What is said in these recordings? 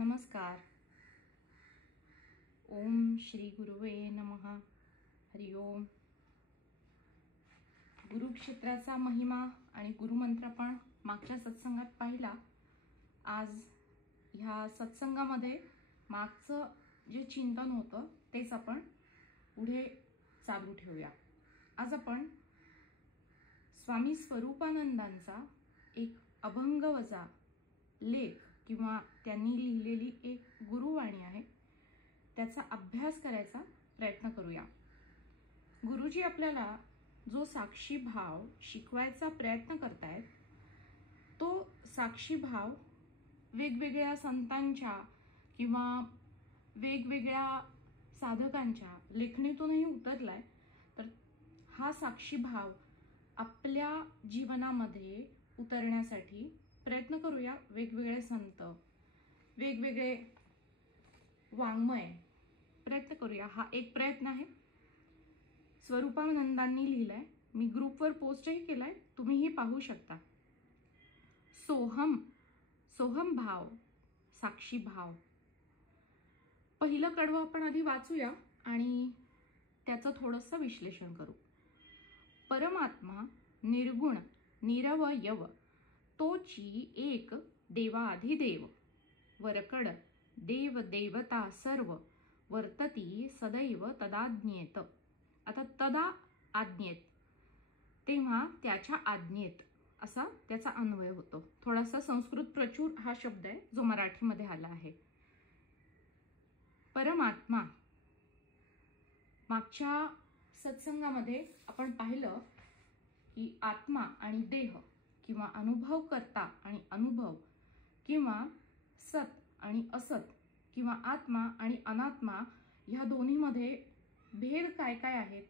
नमस्कार. ओम श्री गुरुवे नमः. हरि ओम. गुरुक्षेत्राचा महिमा आणि गुरुमंत्र पण मागच्या सत्संगात पाहिला. आज ह्या सत्संगामध्ये मागचं जे चिंतन होतं तेच आपण पुढे चालू ठेवूया. आज आपण स्वामी स्वरूपानंदांचा एक अभंगवजा लेख किंवा त्यांनी लिहिलेली एक गुरुवाणी आहे त्याचा अभ्यास करायचा प्रयत्न करूया. गुरुजी आपल्याला जो साक्षी भाव शिकवायचा प्रयत्न करतायत तो साक्षी भाव वेगवेगळ्या संतांच्या किंवा वेगवेगळ्या साधकांच्या लेखणीतूनही उतरलाय. तर हा साक्षी भाव आपल्या जीवनामध्ये उतरण्यासाठी प्रयत्न करूया. वेगवेगळे संत, वेगवेगळे वाङ्मय प्रयत्न करूया. हा एक प्रयत्न आहे. स्वरूपानंदांनी लिहिलाय. मी ग्रुपवर पोस्टही केलाय, तुम्हीही पाहू शकता. सोहम भाव, साक्षी भाव. पहिलं कडवं आपण आधी वाचूया आणि त्याचं थोडंसं विश्लेषण करू. परमात्मा निर्गुण निरवयव तोची एक देवाधिदेव वरकड देव देवता सर्व वर्तती सदैव तदाज्ञेत. आता तदा आज्ञेत तेव्हा त्याच्या आज्ञेत असा त्याचा अन्वय होतो. थोडासा संस्कृत प्रचूर हा शब्द आहे जो मराठीमध्ये आला आहे. परमात्मा. मागच्या सत्संगामध्ये आपण पाहिलं की आत्मा आणि देह किंवा अनुभव करता आणि अनुभव किंवा सत आणि असत किंवा आत्मा आणि अनात्मा ह्या दोन्हीमध्ये भेद काय काय आहेत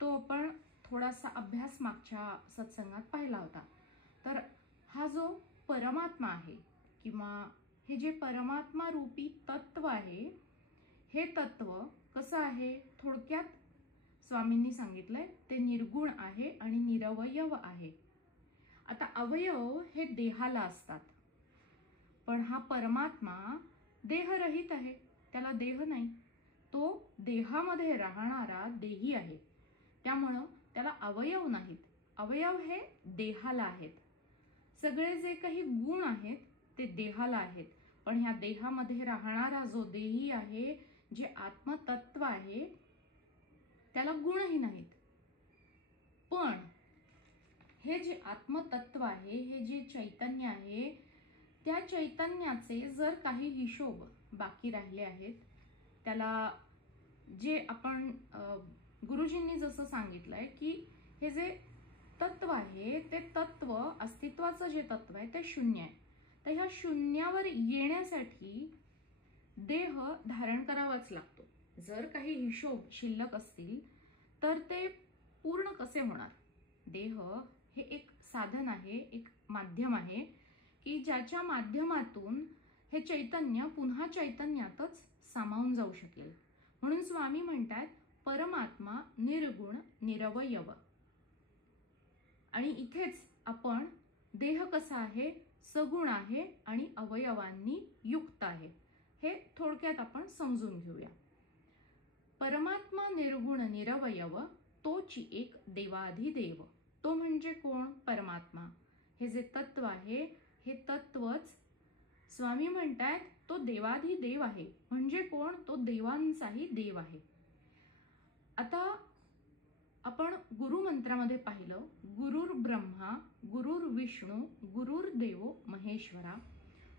तो आपण थोडासा अभ्यास मागच्या सत्संगात पाहिला होता. तर हा जो परमात्मा आहे किंवा हे जे परमात्मा रूपी तत्व आहे हे तत्व कसं आहे थोडक्यात स्वामींनी सांगितलंय ते निर्गुण आहे आणि निरवयव आहे. आता अवयव हे देहाला असतात पण हा परमात्मा देहरहित आहे, त्याला देह नाही. तो देहामध्ये राहणारा देही आहे त्यामुळं त्याला अवयव नाहीत. अवयव हे देहाला आहेत. सगळे जे काही गुण आहेत ते देहाला आहेत पण ह्या देहामध्ये राहणारा जो देही आहे जे आत्मतत्व आहे त्याला गुणही नाहीत. पण हे जे आत्मतत्व आहे हे जे चैतन्य आहे त्या चैतन्याचे जर काही हिशोब बाकी राहिले आहेत त्याला जे आपण गुरुजींनी जसं सांगितलंय की हे जे तत्व आहे ते तत्व अस्तित्वाचं जे तत्व आहे ते शून्य आहे. तर ह्या शून्यावर येण्यासाठी देह धारण करावाच लागतो. जर काही हिशोब शिल्लक असतील तर ते पूर्ण कसे होणार. देह हे एक साधन आहे, एक माध्यम आहे की ज्याच्या माध्यमातून हे चैतन्य पुन्हा चैतन्यातच सामावून जाऊ शकेल. म्हणून स्वामी म्हणतात परमात्मा निर्गुण निरवयव. आणि इथेच आपण देह कसा आहे सगुण आहे आणि अवयवांनी युक्त आहे हे थोडक्यात आपण समजून घेऊया. परमात्मा निर्गुण निरवयव तोची एक देवाधिदेव. तो म्हणजे कोण. परमात्मा हे जे तत्व आहे हे तत्वच स्वामी म्हणतात तो देवाधिदेव आहे. म्हणजे कोण. तो देवांचाही देव आहे. आता आपण गुरुमंत्रामध्ये पाहिलं गुरुर ब्रह्मा गुरुर विष्णू गुरुर्देवो महेश्वरा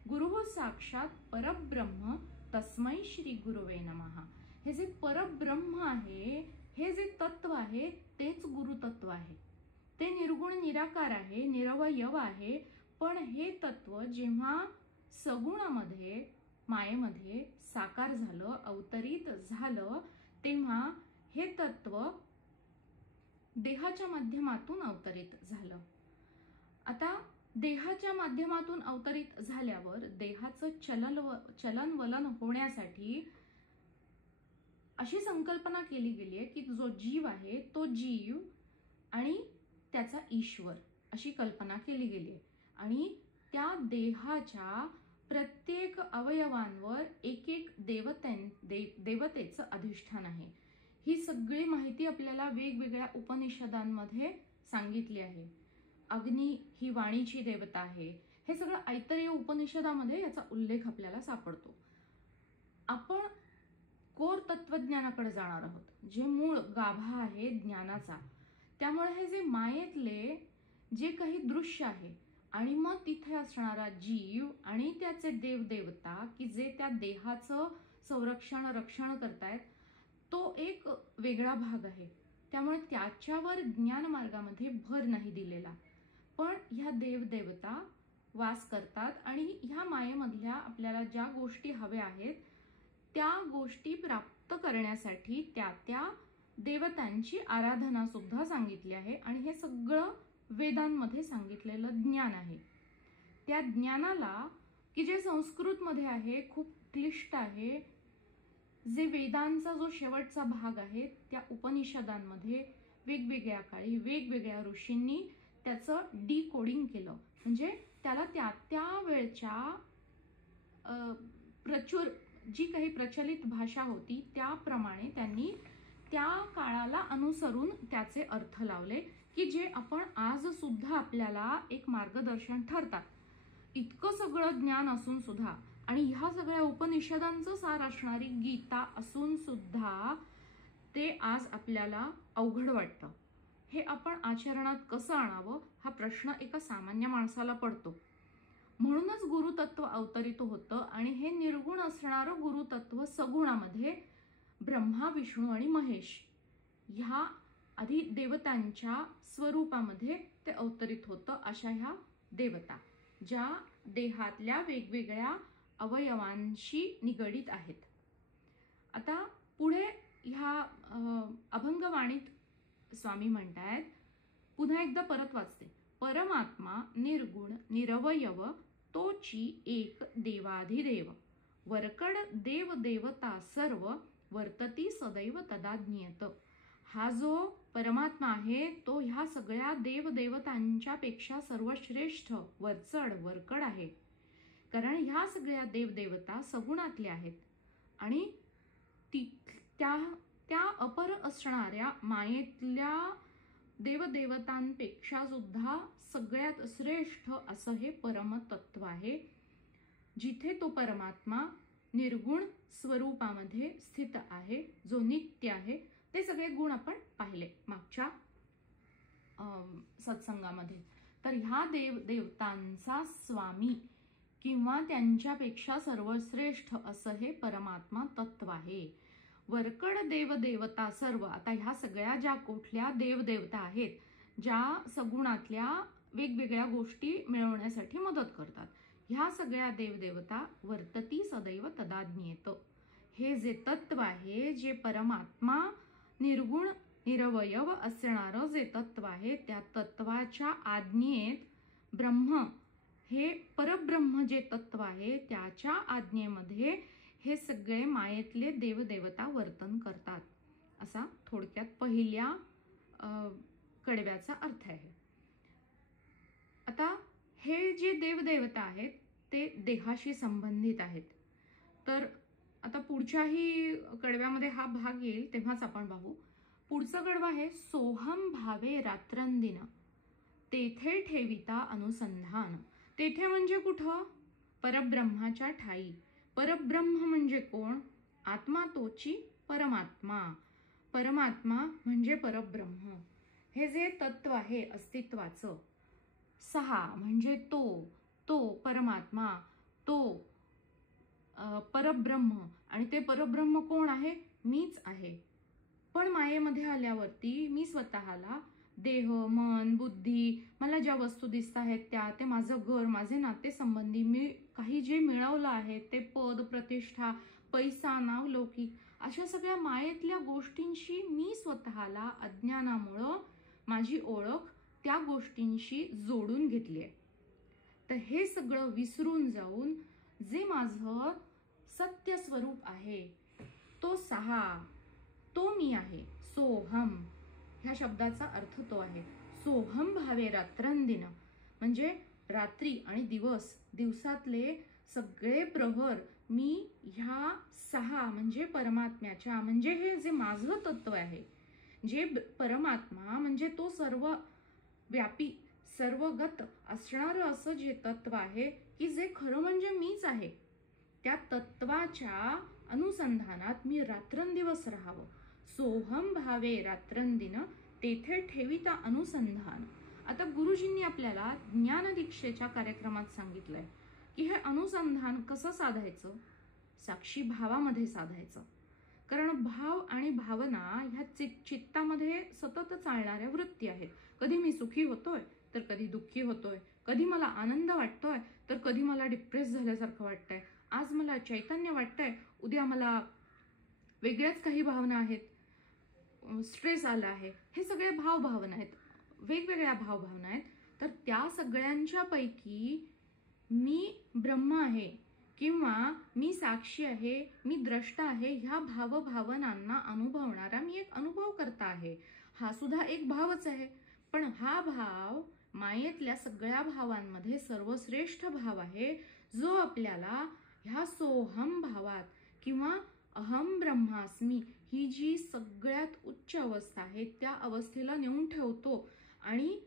गुरु साक्षात परब्रह्म तस्मै श्री गुरुवे नमः. हे जे परब्रह्म आहे हे जे तत्व आहे तेच गुरुतत्व आहे. ते निर्गुण निराकार आहे, निरवयव आहे. पण हे तत्व जेव्हा सगुणामध्ये मायेमध्ये साकार झालं, अवतरित झालं तेव्हा हे तत्व देहाच्या माध्यमातून अवतरित झालं. आता देहाच्या माध्यमातून अवतरित झाल्यावर देहाचं चलनवलन होण्यासाठी अशी संकल्पना केली गेली आहे की जो जीव आहे तो जीव आणि त्याचा ईश्वर अशी कल्पना केली गेली आहे. आणि त्या देहाच्या प्रत्येक अवयवांवर एक एक देवतेचं अधिष्ठान आहे. ही सगळी माहिती आपल्याला वेगवेगळ्या उपनिषदांमध्ये सांगितली आहे. अग्नी ही वाणीची देवता आहे. हे सगळं ऐतरेय उपनिषदामध्ये याचा उल्लेख आपल्याला सापडतो. आपण कोर तत्वज्ञानाकडे जाणार आहोत, जे मूळ गाभा आहे ज्ञानाचा. त्यामुळे हे जे मायेतले जे काही दृश्य आहे आणि मग तिथे असणारा जीव आणि त्याचे देवदेवता की जे त्या देहाचं संरक्षण रक्षण करतायत, तो एक वेगळा भाग आहे. त्यामुळे त्याच्यावर ज्ञान मार्गामध्ये भर नाही दिलेला. पण ह्या देवदेवता वास करतात आणि ह्या मायेमधल्या आपल्याला ज्या गोष्टी हव्या आहेत त्या गोष्टी प्राप्त करण्यासाठी त्या देवतांची आराधना सुद्धा सांगितली आहे. आणि हे सगळं वेदांमध्ये सांगितलेलं ज्ञान आहे. त्या ज्ञानाला की जे संस्कृतमध्ये आहे, खूप क्लिष्ट आहे, जे वेदांचा जो शेवटचा भाग आहे त्या उपनिषदांमध्ये वेगवेगळ्या काळी वेगवेगळ्या ऋषींनी त्याचं डिकोडिंग केलं. म्हणजे त्याला त्या वेळच्या प्रचुर जी काही प्रचलित भाषा होती त्याप्रमाणे त्यांनी त्या काळाला अनुसरून त्याचे अर्थ लावले की जे आपण आज सुद्धा आपल्याला एक मार्गदर्शन ठरतात. इतकं सगळं ज्ञान असून सुद्धा आणि ह्या सगळ्या उपनिषदांचं सार असणारी गीता असून सुद्धा ते आज आपल्याला अवघड वाटतं. हे आपण आचरणात कसं आणावं हा प्रश्न एका सामान्य माणसाला पडतो. म्हणूनच गुरुतत्व अवतरित होतं आणि हे निर्गुण असणारं गुरुतत्व सगुणामध्ये ब्रह्मा, विष्णू आणि महेश ह्या आधी देवतांच्या स्वरूपामध्ये ते अवतरित होतं. अशा ह्या देवता ज्या देहातल्या वेगवेगळ्या अवयवांशी निगडीत आहेत. आता पुढे ह्या अभंगवाणीत स्वामी म्हणतायत, पुन्हा एकदा परत वाचते. परमात्मा निर्गुण निरवयव तोची एक देवाधिदेव, वरकड देव देवता सर्व वर्तती सदैव तदाज्ञेत. हा जो परमात्मा आहे तो ह्या सगळ्या देवदेवतांच्या पेक्षा सर्वश्रेष्ठ वरचढ वरकड आहे. कारण ह्या सगळ्या देवदेवता सगुणातल्या आहेत आणि त्या अपर असणाऱ्या मायेतल्या देवदेवतांपेक्षा सुद्धा सगळ्यात श्रेष्ठ असं हे परमतत्व आहे, जिथे तो परमात्मा निर्गुण स्वरूपामध्ये स्थित आहे, जो नित्य आहे. ते सगळे गुण आपण पाहिले मागच्या सत्संगामध्ये. तर ह्या देवदेवतांचा स्वामी किंवा त्यांच्यापेक्षा सर्वश्रेष्ठ असं हे परमात्मा तत्व आहे. वरकड देवदेवता सर्व. आता ह्या सगळ्या ज्या कुठल्या देवदेवता आहेत ज्या सगुणातल्या वेगवेगळ्या गोष्टी मिळवण्यासाठी मदत करतात, ह्या सगळ्या देवदेवता वर्तती सदैव तदाज्ञेत. हे जे तत्व आहे, जे परमात्मा निर्गुण निरवयव असणारं जे तत्व आहे त्या तत्वाच्या आज्ञेत ब्रह्म हे परब्रह्म जे तत्व आहे त्याच्या आज्ञेमध्ये हे सगळे मायेतले देवदेवता वर्तन करतात. असा थोडक्यात पहिल्या कडव्याचा अर्थ आहे. आता हे जे देवदेवता आहेत ते देहाशी संबंधित आहेत. तर आता पुढच्याही कडव्यामध्ये हा भाग येईल तेव्हाच आपण पाहू. पुढचा कडवा आहे सोहम भावे रात्रंदिन तेथे ठेविता अनुसंधान. तेथे म्हणजे कुठं? परब्रह्माच्या ठाई. परब्रह्म म्हणजे कोण? आत्मा तोची परमात्मा. परमात्मा म्हणजे परब्रह्म. हे जे तत्व आहे अस्तित्वाचं, सहा म्हणजे तो परमात्मा, तो परब्रह्म. आणि ते परब्रह्म कोण आहे? मीच आहे. पण मायेमध्ये आल्यावरती मी स्वतःला देह, मन, बुद्धी, मला ज्या वस्तू दिसत आहेत त्या, ते माझं घर, माझे नातेसंबंधी, मी काही जे मिळवलं आहे ते पद, प्रतिष्ठा, पैसा, नाव, लौकिक, अशा सगळ्या मायेतल्या गोष्टींशी मी स्वतःला अज्ञानामुळं माझी ओळख त्या गोष्टींशी जोडून घेतली आहे. तर हे सगळं विसरून जाऊन जे माझं सत्य स्वरूप आहे तो सहा, तो मी आहे. सोहम ह्या शब्दाचा अर्थ तो आहे. सोहम भावे रात्रंदिन म्हणजे रात्री आणि दिवस, दिवसातले सगळे प्रहर मी ह्या 6 म्हणजे परमात्म्याच्या, म्हणजे हे जे माझं तत्व आहे, जे परमात्मा म्हणजे तो सर्व व्यापी सर्वगत असणारं असं जे तत्व आहे की जे खरं म्हणजे मीच आहे, त्या तत्वाच्या अनुसंधानात मी रात्रंदिवस राहावं. सोहम भावे रात्रंदिन तेथे ठेविता अनुसंधान. आता गुरुजींनी आपल्याला ज्ञानदीक्षेच्या कार्यक्रमात सांगितलंय की हे अनुसंधान कसं साधायचं, साक्षी भावामध्ये साधायचं. कारण भाव आणि भावना ह्या चित्तामध्ये सतत चालणाऱ्या वृत्ती आहेत. कधी मी सुखी होतोय तर कधी दुःखी होतोय, कधी मला आनंद वाटतोय तर कधी मला डिप्रेस झाल्यासारखं वाटतंय, आज मला चैतन्य वाटतंय, उद्या मला वेगळ्याच काही भावना आहेत, स्ट्रेस आला आहे. हे सगळे भावना आहेत, वेगवेगळ्या भावना आहेत. तर त्या सगळ्यांच्या पैकी मी ब्रह्म आहे किंवा मी साक्षी आहे, मी द्रष्टा आहे, ह्या भावनांना अनुभवणारा मी एक अनुभव करता आहे. हा सुद्धा एक भावच आहे. पण हा भाव मायेतल्या सगळ्या भावांमध्ये सर्वश्रेष्ठ भाव आहे, जो आपल्याला ह्या सोहम भावात किंवा अहम ब्रह्मास्मी ही जी सगळ्यात उच्च अवस्था आहे त्या अवस्थेला नेऊन ठेवतो. आणि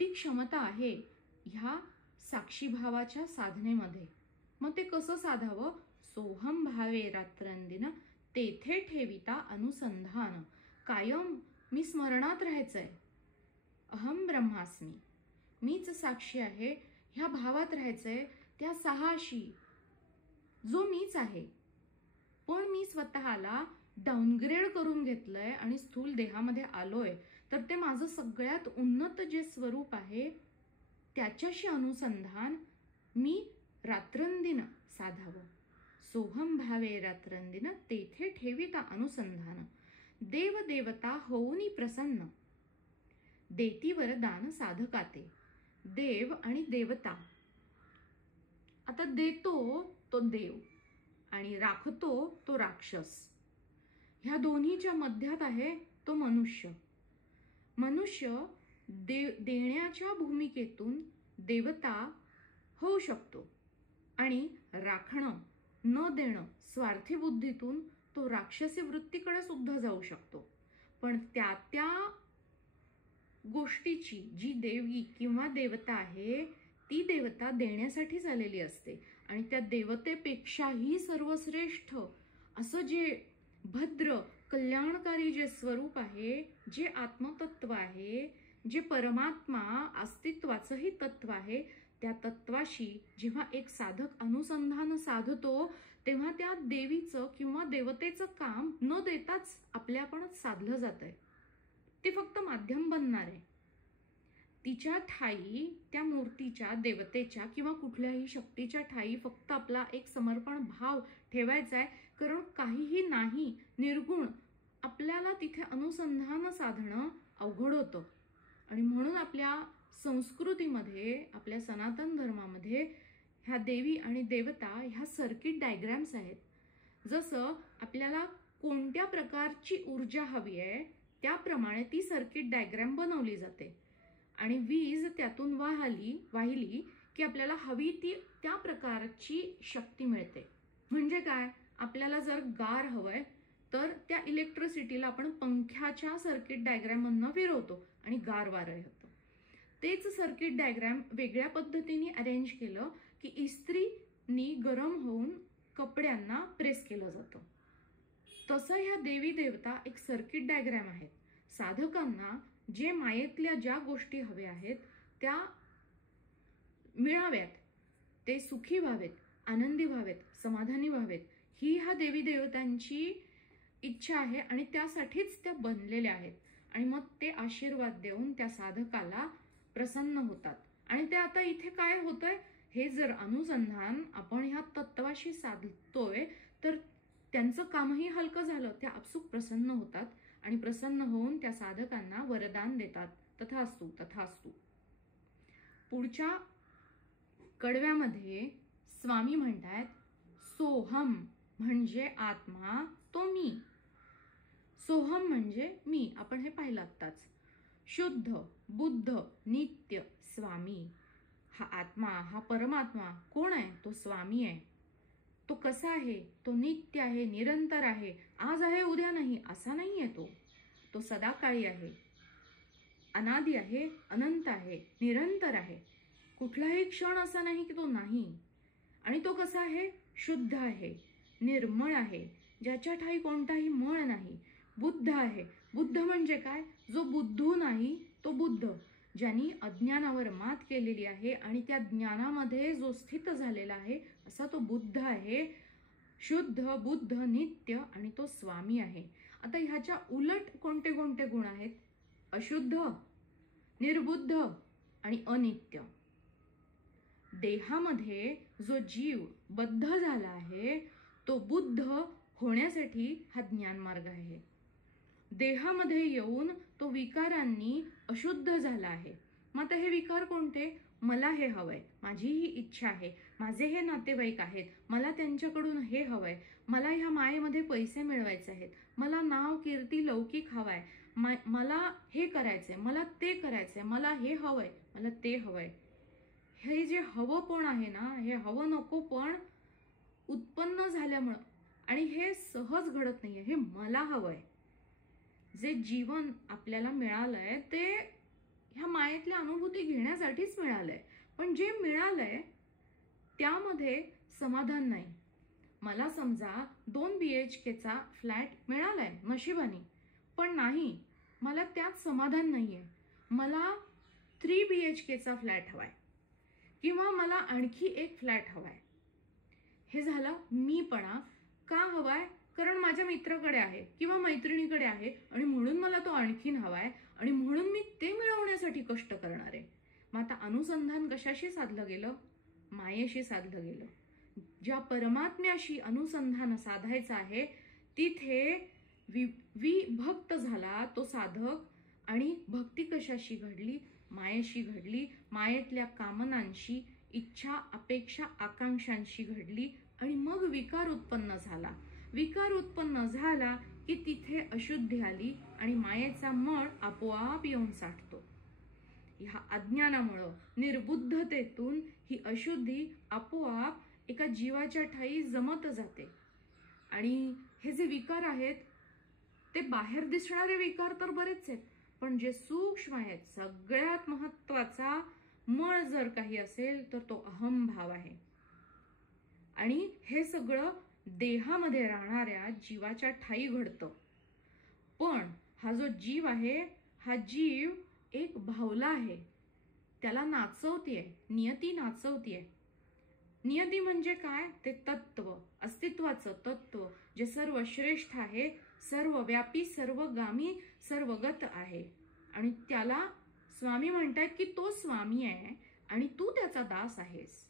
ती क्षमता आहे ह्या साक्षीभावाच्या साधनेमध्ये. मग ते कसं साधावं? सोहम भावे रात्रंदिन तेथे ठेविता अनुसंधान. कायम मी स्मरणात राहायचंय, अहम ब्रह्मास्मी, मीच साक्षी आहे, ह्या भावात राहायचंय, त्या सहाशी जो मीच आहे. पण मी स्वतःला डाऊनग्रेड करून घेतलंय आणि स्थूल देहामध्ये आलोय, तर ते माझं सगळ्यात उन्नत जे स्वरूप आहे त्याच्याशी अनुसंधान मी रात्रंदिन साधावं. सोहम भावे रात्रंदिन तेथे ठेविता अनुसंधान. देव देवता होऊनी प्रसन्न देती वरदान साधकाते. देव आणि देवता, आता देतो तो देव आणि राखतो तो राक्षस. ह्या दोन्हीच्या मध्यात आहे तो मनुष्य. मनुष्य देण्याच्या भूमिकेतून देवता होऊ शकतो आणि राखणं न देणं स्वार्थी बुद्धीतून तो राक्षसी वृत्तीकडे सुद्धा जाऊ शकतो. पण त्या गोष्टीची जी देवी किंवा देवता आहे ती देवता देण्यासाठीच आलेली असते. आणि त्या देवतेपेक्षाही सर्वश्रेष्ठ असं जे भद्र कल्याणकारी जे स्वरूप आहे, जे आत्मतत्व आहे, जे परमात्मा अस्तित्वाचंही तत्व आहे, त्या तत्वाशी जेव्हा एक साधक अनुसंधान साधतो तेव्हा त्या देवीचं किंवा देवतेचं काम न देताच आपल्यापणच साधलं जातंय. ते फक्त माध्यम बनणार आहे. तिच्या ठाई त्या मूर्तीच्या, देवतेच्या किंवा कुठल्याही शक्तीच्या ठाई फक्त आपला एक समर्पण भाव ठेवायचा आहे. कारण काहीही नाही, निर्गुण आपल्याला तिथे अनुसंधान साधणं अवघड होतं. आणि म्हणून आपल्या संस्कृतीमध्ये, आपल्या सनातन धर्मामध्ये ह्या देवी आणि देवता ह्या सर्किट डायग्रॅम्स आहेत. जसं आपल्याला कोणत्या प्रकारची ऊर्जा हवी आहे त्याप्रमाणे ती सर्किट डायग्रॅम बनवली जाते. आणि वीज त्यातून वाहिली की आपल्याला हवी ती त्या प्रकारची शक्ती मिळते. म्हणजे काय, आपल्याला जर गार हवंय तर त्या इलेक्ट्रिसिटीला आपण पंख्याच्या सर्किट डायग्रॅममधनं फिरवतो आणि गार वारं येतं. तेच सर्किट डायग्रॅम वेगळ्या पद्धतीने अरेंज केलं की इस्त्रीनी गरम होऊन कपड्यांना प्रेस केलं जातं. तसं ह्या देवी देवता एक सर्किट डायग्रॅम आहेत. साधकांना जे मायेतल्या ज्या गोष्टी हव्या आहेत त्या मिळाव्यात, ते सुखी व्हावेत, आनंदी व्हावेत, समाधानी व्हावेत, ही ह्या देवी देवतांची इच्छा आहे आणि त्यासाठीच त्या बनलेल्या आहेत. आणि मग ते आशीर्वाद देऊन त्या साधकाला प्रसन्न होतात. आणि ते आता इथे काय होतंय, हे जर अनुसंधान आपण ह्या तत्वाशी साधतोय तर त्यांचं कामही हलकं झालं, त्या आपसूक प्रसन्न होतात आणि प्रसन्न होऊन त्या साधकांना वरदान देतात. तथास्तु तथास्तु. पुढच्या कडव्यामध्ये स्वामी म्हणतायत सोहम म्हणजे आत्मा, तो मी. सोहम म्हणजे मी, आपण हे पाहिलं आत्ताच. शुद्ध, बुद्ध, नित्य स्वामी. हा आत्मा, हा परमात्मा कोण आहे? तो स्वामी आहे. तो कसा आहे? तो नित्य आहे, निरंतर आहे. आज आहे, उद्या नाही, असा नाही आहे तो. तो सदाकाळी आहे, अनादि आहे, अनंत आहे, निरंतर आहे. कुठलाही क्षण असा नाही की तो नाही. आणि तो कसा आहे? शुद्ध आहे, निर्मळ आहे, ज्याच्या ठाई कोणताही मळ नाही. बुद्ध आहे. बुद्ध म्हणजे काय? जो बुद्धू नाही तो बुद्ध, ज्यांनी अज्ञानावर मात केलेली आहे आणि त्या ज्ञानामध्ये जो स्थित झालेला आहे, असा तो बुद्ध आहे. शुद्ध, बुद्ध, नित्य आणि तो स्वामी आहे. आता ह्याच्या उलट कोणते कोणते गुण आहेत? अशुद्ध, निर्बुद्ध आणि अनित्य. देहामध्ये जो जीव बद्ध झाला आहे तो बुद्ध होण्यासाठी हा ज्ञान मार्ग आहे. देहामध्ये येऊन तो विकारांनी अशुद्ध झाला आहे. मग आता हे विकार कोणते? मला हे हवंय, माझी ही इच्छा आहे, माझे हे नातेवाईक आहेत, मला त्यांच्याकडून हे हवंय, मला ह्या मायेमध्ये पैसे मिळवायचे आहेत, मला नाव, कीर्ती, लौकिक हवाय, मला हे करायचंय, मला ते करायचंय, मला हे हवंय, मला ते हवंय. हे जे हवं पण आहे ना, हे हवं नको पण उत्पन्न झाल्यामुळं, आणि हे सहज घडत नाहीये, हे मला हवंय. जे जीवन आपल्याला मिळालंय ते ह्या मायेतल्या अनुभूती घेण्यासाठीच मिळालंय. पण जे मिळालंय त्यामध्ये समाधान नाही. मला समजा 2 BHKचा फ्लॅट मिळालाय नशिबाने, पण नाही, मला त्यात समाधान नाहीये. मला 3 BHKचा फ्लॅट हवाय किंवा मला आणखी एक फ्लॅट हवाय. हे झालं मीपणा. का हवाय? कारण माझ्या मित्राकडे आहे किंवा मैत्रिणीकडे आहे आणि म्हणून मला तो आणखीन हवाय आणि म्हणून मी ते मिळवण्यासाठी कष्ट करणार आहे. मग आता अनुसंधान कशाशी साधलं गेलं? मायेशी साधलं गेलं. ज्या परमात्म्याशी अनुसंधान साधायचं आहे तिथे विभक्त झाला तो साधक. आणि भक्ती कशाशी घडली? मायेशी घडली. मायेतल्या कामनांशी, इच्छा, अपेक्षा, आकांक्षांशी घडली आणि मग विकार उत्पन्न झाला. विकार उत्पन्न झाला की तिथे अशुद्धी आली आणि मायेचा मळ आपोआप येऊन साठतो. ह्या अज्ञानामुळं, निर्बुद्धतेतून ही अशुद्धी आपोआप एका जीवाच्या ठाई जमत जाते. आणि हे जे विकार आहेत ते बाहेर दिसणारे विकार तर बरेच आहेत, पण जे सूक्ष्म आहेत, सगळ्यात महत्वाचा मळ जर काही असेल तर तो अहंभाव आहे. आणि हे सगळं देहामध्ये राहणाऱ्या जीवाच्या ठाई घडतं. पण हा जो जीव आहे, हा जीव एक भावला आहे, त्याला नाचवतीये, नियती नाचवतीये. नियती म्हणजे काय? ते तत्व, अस्तित्वाचं तत्व जे सर्व श्रेष्ठ आहे, सर्वव्यापी, सर्वगामी, सर्वगत आहे. आणि त्याला स्वामी म्हणतात की तो स्वामी आहे आणि तू त्याचा दास आहेस.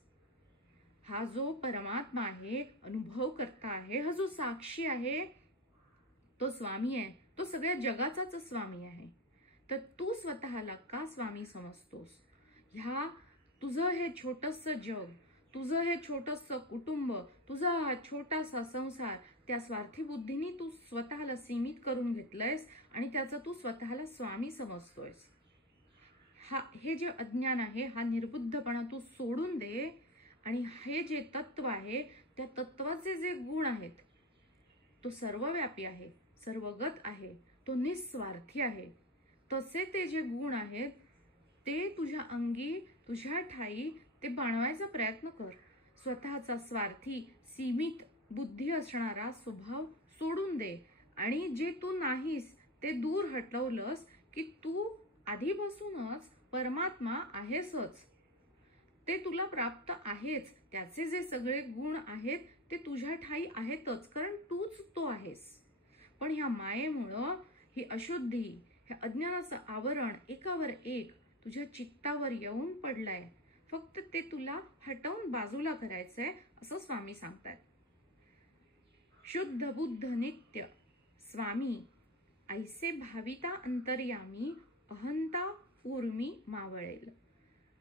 हा जो परमात्मा आहे, अनुभव करता आहे, हा जो साक्षी आहे तो स्वामी आहे. तो सगळ्या जगाचाच स्वामी आहे. तर तू स्वतःला का स्वामी समजतोस? ह्या तुझं हे छोटंसं जग, तुझं हे छोटंसं कुटुंब, तुझा हा छोटासा संसार, त्या स्वार्थी बुद्धीने तू स्वतःला सीमित करून घेतलंयस आणि त्याचा तू स्वतःला स्वामी समजतोयस. हे जे अज्ञान आहे, हा निर्बुद्धपणा तू सोडून दे. आणि हे जे तत्व आहे, त्या तत्वाचे जे गुण आहेत, तो सर्वव्यापी आहे, सर्वगत आहे, तो निस्वार्थी आहे. तसे ते जे गुण आहेत ते तुझ्या अंगी, तुझ्या ठाई ते बाणवायचा प्रयत्न कर. स्वतःचा स्वार्थी, सीमित बुद्धी असणारा स्वभाव सोडून दे. आणि जे तू नाहीस ते दूर हटवलंस की तू आधीपासूनच परमात्मा आहेसच. ते तुला प्राप्त आहेच. त्याचे जे सगळे गुण आहेत ते तुझ्या ठाई आहेतच, कारण तूच तो आहेस. पण ह्या मायेमुळं ही अशुद्धी, हे अज्ञानाचं आवरण एकावर एक तुझ्या चित्तावर येऊन पडलंय. फक्त ते तुला हटवून बाजूला करायचंय, असं स्वामी सांगतात. शुद्ध बुद्ध नित्य स्वामी ऐसे भाविता अंतर्यामी अहंता उर्मी मावळेल.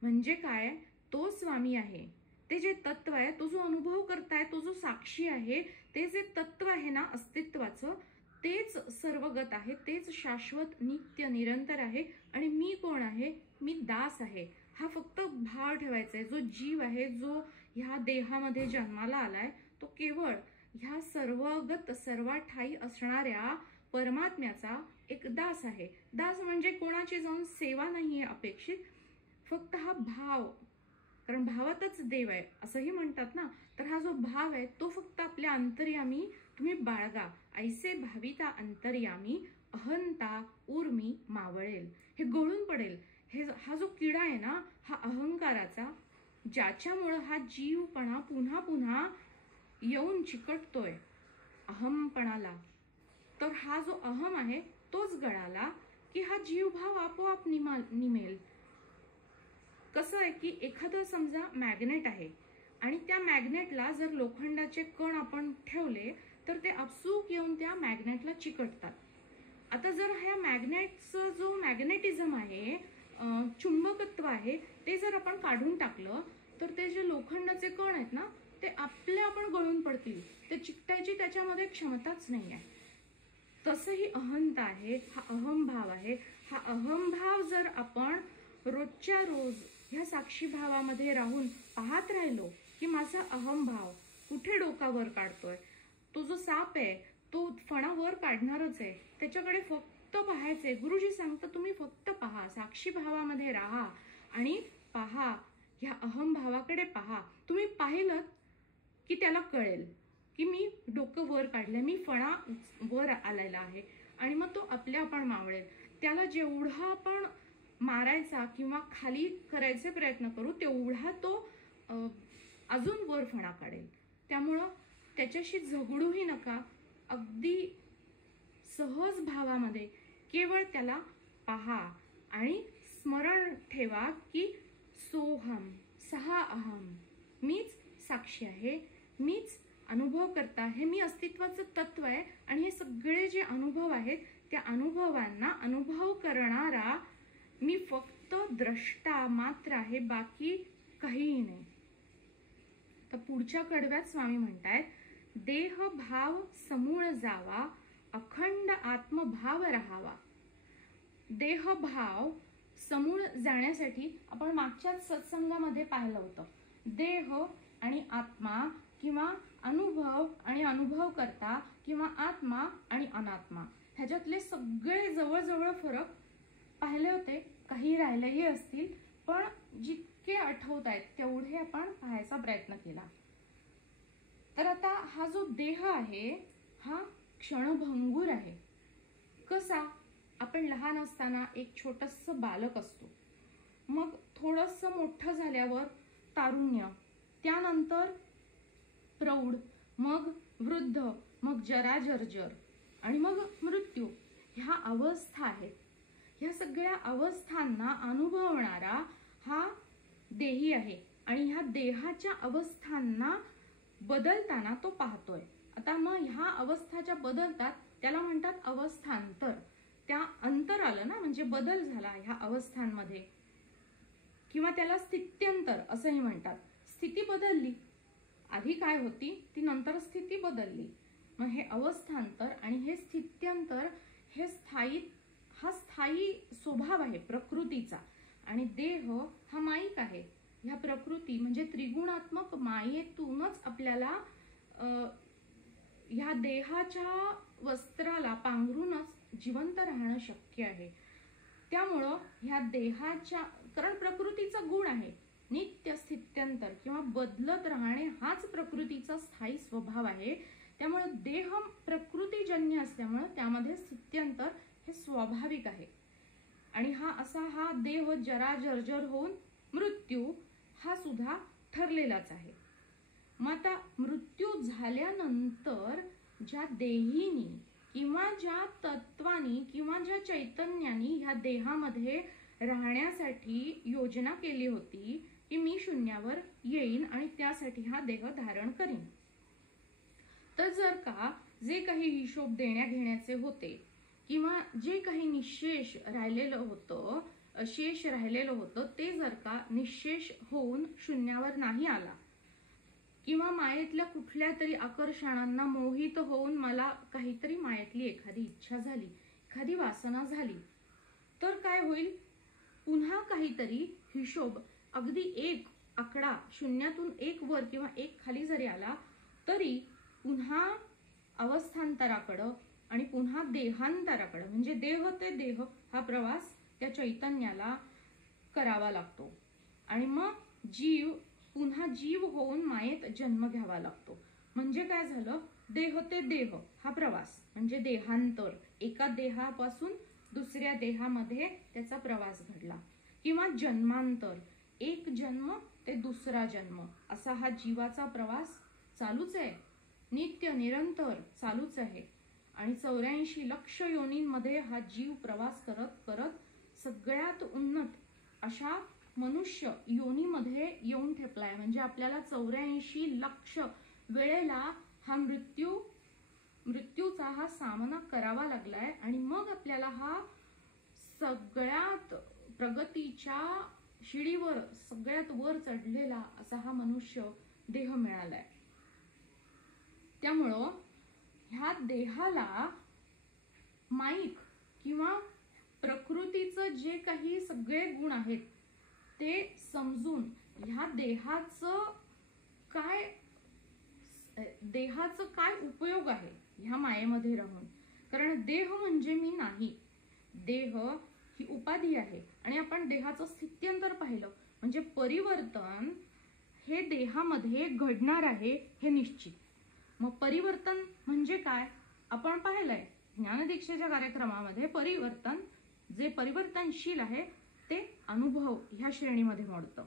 म्हणजे काय? तो स्वामी आहे, ते जे तत्व आहे, तो जो अनुभव करताय, तो जो साक्षी आहे, ते जे तत्व आहे ना अस्तित्वाचं, तेच सर्वगत आहे, तेच शाश्वत, नित्य, निरंतर आहे. आणि मी कोण आहे? मी दास आहे. हा फक्त भाव ठेवायचा आहे. जो जीव आहे, जो ह्या देहामध्ये जन्माला आलाय, तो केवळ ह्या सर्वगत सर्वाठाई असणाऱ्या परमात्म्याचा एक दास आहे. दास म्हणजे कोणाची जाऊन सेवा नाहीये अपेक्षित, फक्त हा भाव, कारण भावातच देव आहे असंही म्हणतात ना. तर हा जो भाव आहे तो फक्त आपल्या अंतर्यामी तुम्ही बाळगा. ऐसे भाविता अंतर्यामी अहंता उर्मी मावळेल. हे गळून पडेल. हा जो किडा आहे ना, हा अहंकाराचा, ज्याच्यामुळं हा जीवपणा पुन्हा पुन्हा येऊन चिकटतोय अहमपणाला. तर हा जो अहम आहे तोच गळाला की हा जीवभाव आपोआप निमेल. कसं आहे की एखादं समजा मॅग्नेट आहे आणि त्या मॅग्नेटला जर लोखंडाचे कण आपण ठेवले तर ते आपसूक येऊन त्या मॅग्नेटला चिकटतात. आता जर ह्या मॅग्नेटचं जो मॅग्नेटिझम आहे, चुंबकत्व आहे, ते जर आपण काढून टाकलं तर ते जे लोखंडाचे कण आहेत ना, ते आपण गळून पडतील. ते चिकटायची त्याच्यामध्ये क्षमताच नाही आहे. तसंही अहंता आहे, हा अहमभाव आहे. हा अहमभाव जर आपण रोजच्या रोज ह्या साक्षी भावामध्ये राहून पाहत राहिलो की माझा अहमभाव कुठे डोकावर काढतोय, तो जो साप आहे तो फणा वर काढणारच आहे, त्याच्याकडे फक्त पाहायचंय. गुरुजी सांगतात तुम्ही फक्त पहा, साक्षी भावामध्ये राहा आणि पहा, ह्या अहमभावाकडे पहा. तुम्ही पाहिलं की त्याला कळेल की मी डोकं वर काढलंय, मी फणा वर आलेला आहे आणि मग तो आपण मावळेल. त्याला जेवढा आपण मारायचा किंवा खाली करायचे प्रयत्न करू तेवढा तो अजून वर फणा काढेल. त्यामुळं त्याच्याशी झगडूही नका. अगदी सहज भावामध्ये केवळ त्याला पहा आणि स्मरण ठेवा की सोहम, सहा अहम, मीच साक्षी आहे, मीच अनुभव करता, हे मी अस्तित्वाचं तत्व आहे आणि हे सगळे जे अनुभव आहेत त्या अनुभवांना अनुभव करणारा मी फक्त द्रष्टा मात्र आहे, बाकी काहीही नाही. तर पुढच्या कडव्यात स्वामी म्हणतायत, देह भाव समूळ जावा, अखंड आत्मभाव राहावा. देह भाव समूळ जाण्यासाठी आपण मागच्याच सत्संगामध्ये पाहिलं होतं. देह आणि आत्मा किंवा अनुभव आणि अनुभव करता किंवा आत्मा आणि अनात्मा ह्याच्यातले सगळे जवळजवळ फरक पाहिले होते. काही राहिलेही असतील, पण जितके आठवत आहेत तेवढे आपण पाहायचा प्रयत्न केला. तर आता हा जो देह आहे हा क्षणभंगूर आहे. कसा? आपण लहान असताना एक छोटंसं बालक असतो, मग थोडंसं मोठं झाल्यावर तारुण्य, त्यानंतर प्रौढ, मग वृद्ध, मग जराजर्जर आणि मग मृत्यू. ह्या अवस्था आहेत. ह्या सगळ्या अवस्थांना अनुभवणारा हा देही आहे आणि ह्या देहाच्या अवस्थांना बदलताना तो पाहतोय. आता मग ह्या अवस्था ज्या बदलतात त्याला म्हणतात अवस्थांतर. त्या अंतर आलं ना, म्हणजे बदल झाला ह्या अवस्थांमध्ये, किंवा त्याला स्थित्यंतर असंही म्हणतात. स्थिती बदलली, आधी काय होती ती नंतर स्थिती बदलली. मग हे अवस्थांतर आणि हे स्थित्यंतर हे हा स्थायी स्वभाव आहे प्रकृतीचा. आणि देह हा माईक आहे. ह्या प्रकृती म्हणजे त्रिगुणात्मक मायेतूनच आपल्याला ह्या देहाच्या वस्त्राला पांघरूनच जिवंत राहणं शक्य आहे. त्यामुळं ह्या देहाच्या, कारण प्रकृतीचा गुण आहे नित्य स्थित्यंतर किंवा बदलत राहणे, हाच प्रकृतीचा स्थायी स्वभाव आहे. त्यामुळे देह प्रकृतीजन्य असल्यामुळे त्यामध्ये स्थित्यंतर हे स्वाभाविक आहे. आणि हा देह जराजर्जर होऊन मृत्यू हा सुद्धा ठरलेलाच आहे. मग आता मृत्यू झाल्यानंतर ज्या देहीनी किंवा ज्या तत्वानी किंवा ज्या चैतन्यानी ह्या देहामध्ये राहण्यासाठी योजना केली होती की मी शून्यावर येईन आणि त्यासाठी हा देह धारण करीन, तर जर का जे काही हिशोब देण्या घेण्याचे होते किंवा जे काही निशेष राहिलेलं होतं, शेष राहिलेलं होतं, ते जर का निशेष होऊन शून्यावर नाही आला किंवा मायेतल्या कुठल्या तरी आकर्षणांना मोहित होऊन मला काहीतरी मायेतली एखादी इच्छा झाली, एखादी वासना झाली, तर काय होईल? पुन्हा काहीतरी हिशोब अगदी एक आकडा शून्यातून एक वर किंवा एक खाली जरी आला तरी पुन्हा अवस्थांतराकडं आणि पुन्हा देहांतराकडं म्हणजे देह ते देह हा प्रवास त्या चैतन्याला करावा लागतो आणि मग जीव पुन्हा जीव होऊन मायेत जन्म घ्यावा लागतो. म्हणजे काय झालं, देह ते देह हा प्रवास म्हणजे देहांतर, एका देहापासून दुसऱ्या देहामध्ये त्याचा प्रवास घडला, किंवा जन्मांतर, एक जन्म ते दुसरा जन्म असा हा जीवाचा प्रवास चालूच आहे, नित्य निरंतर चालूच आहे. आणि 84 लक्ष योनींमध्ये हा जीव प्रवास करत करत सगळ्यात उन्नत अशा मनुष्य योनीमध्ये येऊन ठेपलाय. म्हणजे आपल्याला 84 लक्ष वेळेला हा मृत्यूचा हा सामना करावा लागलाय आणि मग आपल्याला हा सगळ्यात प्रगतीच्या शिडीवर सगळ्यात वर चढलेला असा हा मनुष्य देह मिळालाय. त्यामुळं ह्या देहाला माईक किंवा प्रकृतीचं जे काही सगळे गुण आहेत ते समजून ह्या देहाचं काय उपयोग आहे ह्या मायेमध्ये राहून. कारण देह म्हणजे मी नाही, देह ही उपाधी आहे आणि आपण देहाचं स्थित्यंतर पाहिलं म्हणजे परिवर्तन हे देहामध्ये घडणार आहे हे निश्चित. मग परिवर्तन म्हणजे काय आपण पाहिलंय ज्ञानदीक्षेच्या कार्यक्रमामध्ये. परिवर्तन जे परिवर्तनशील आहे ते अनुभव ह्या श्रेणीमध्ये मोडतं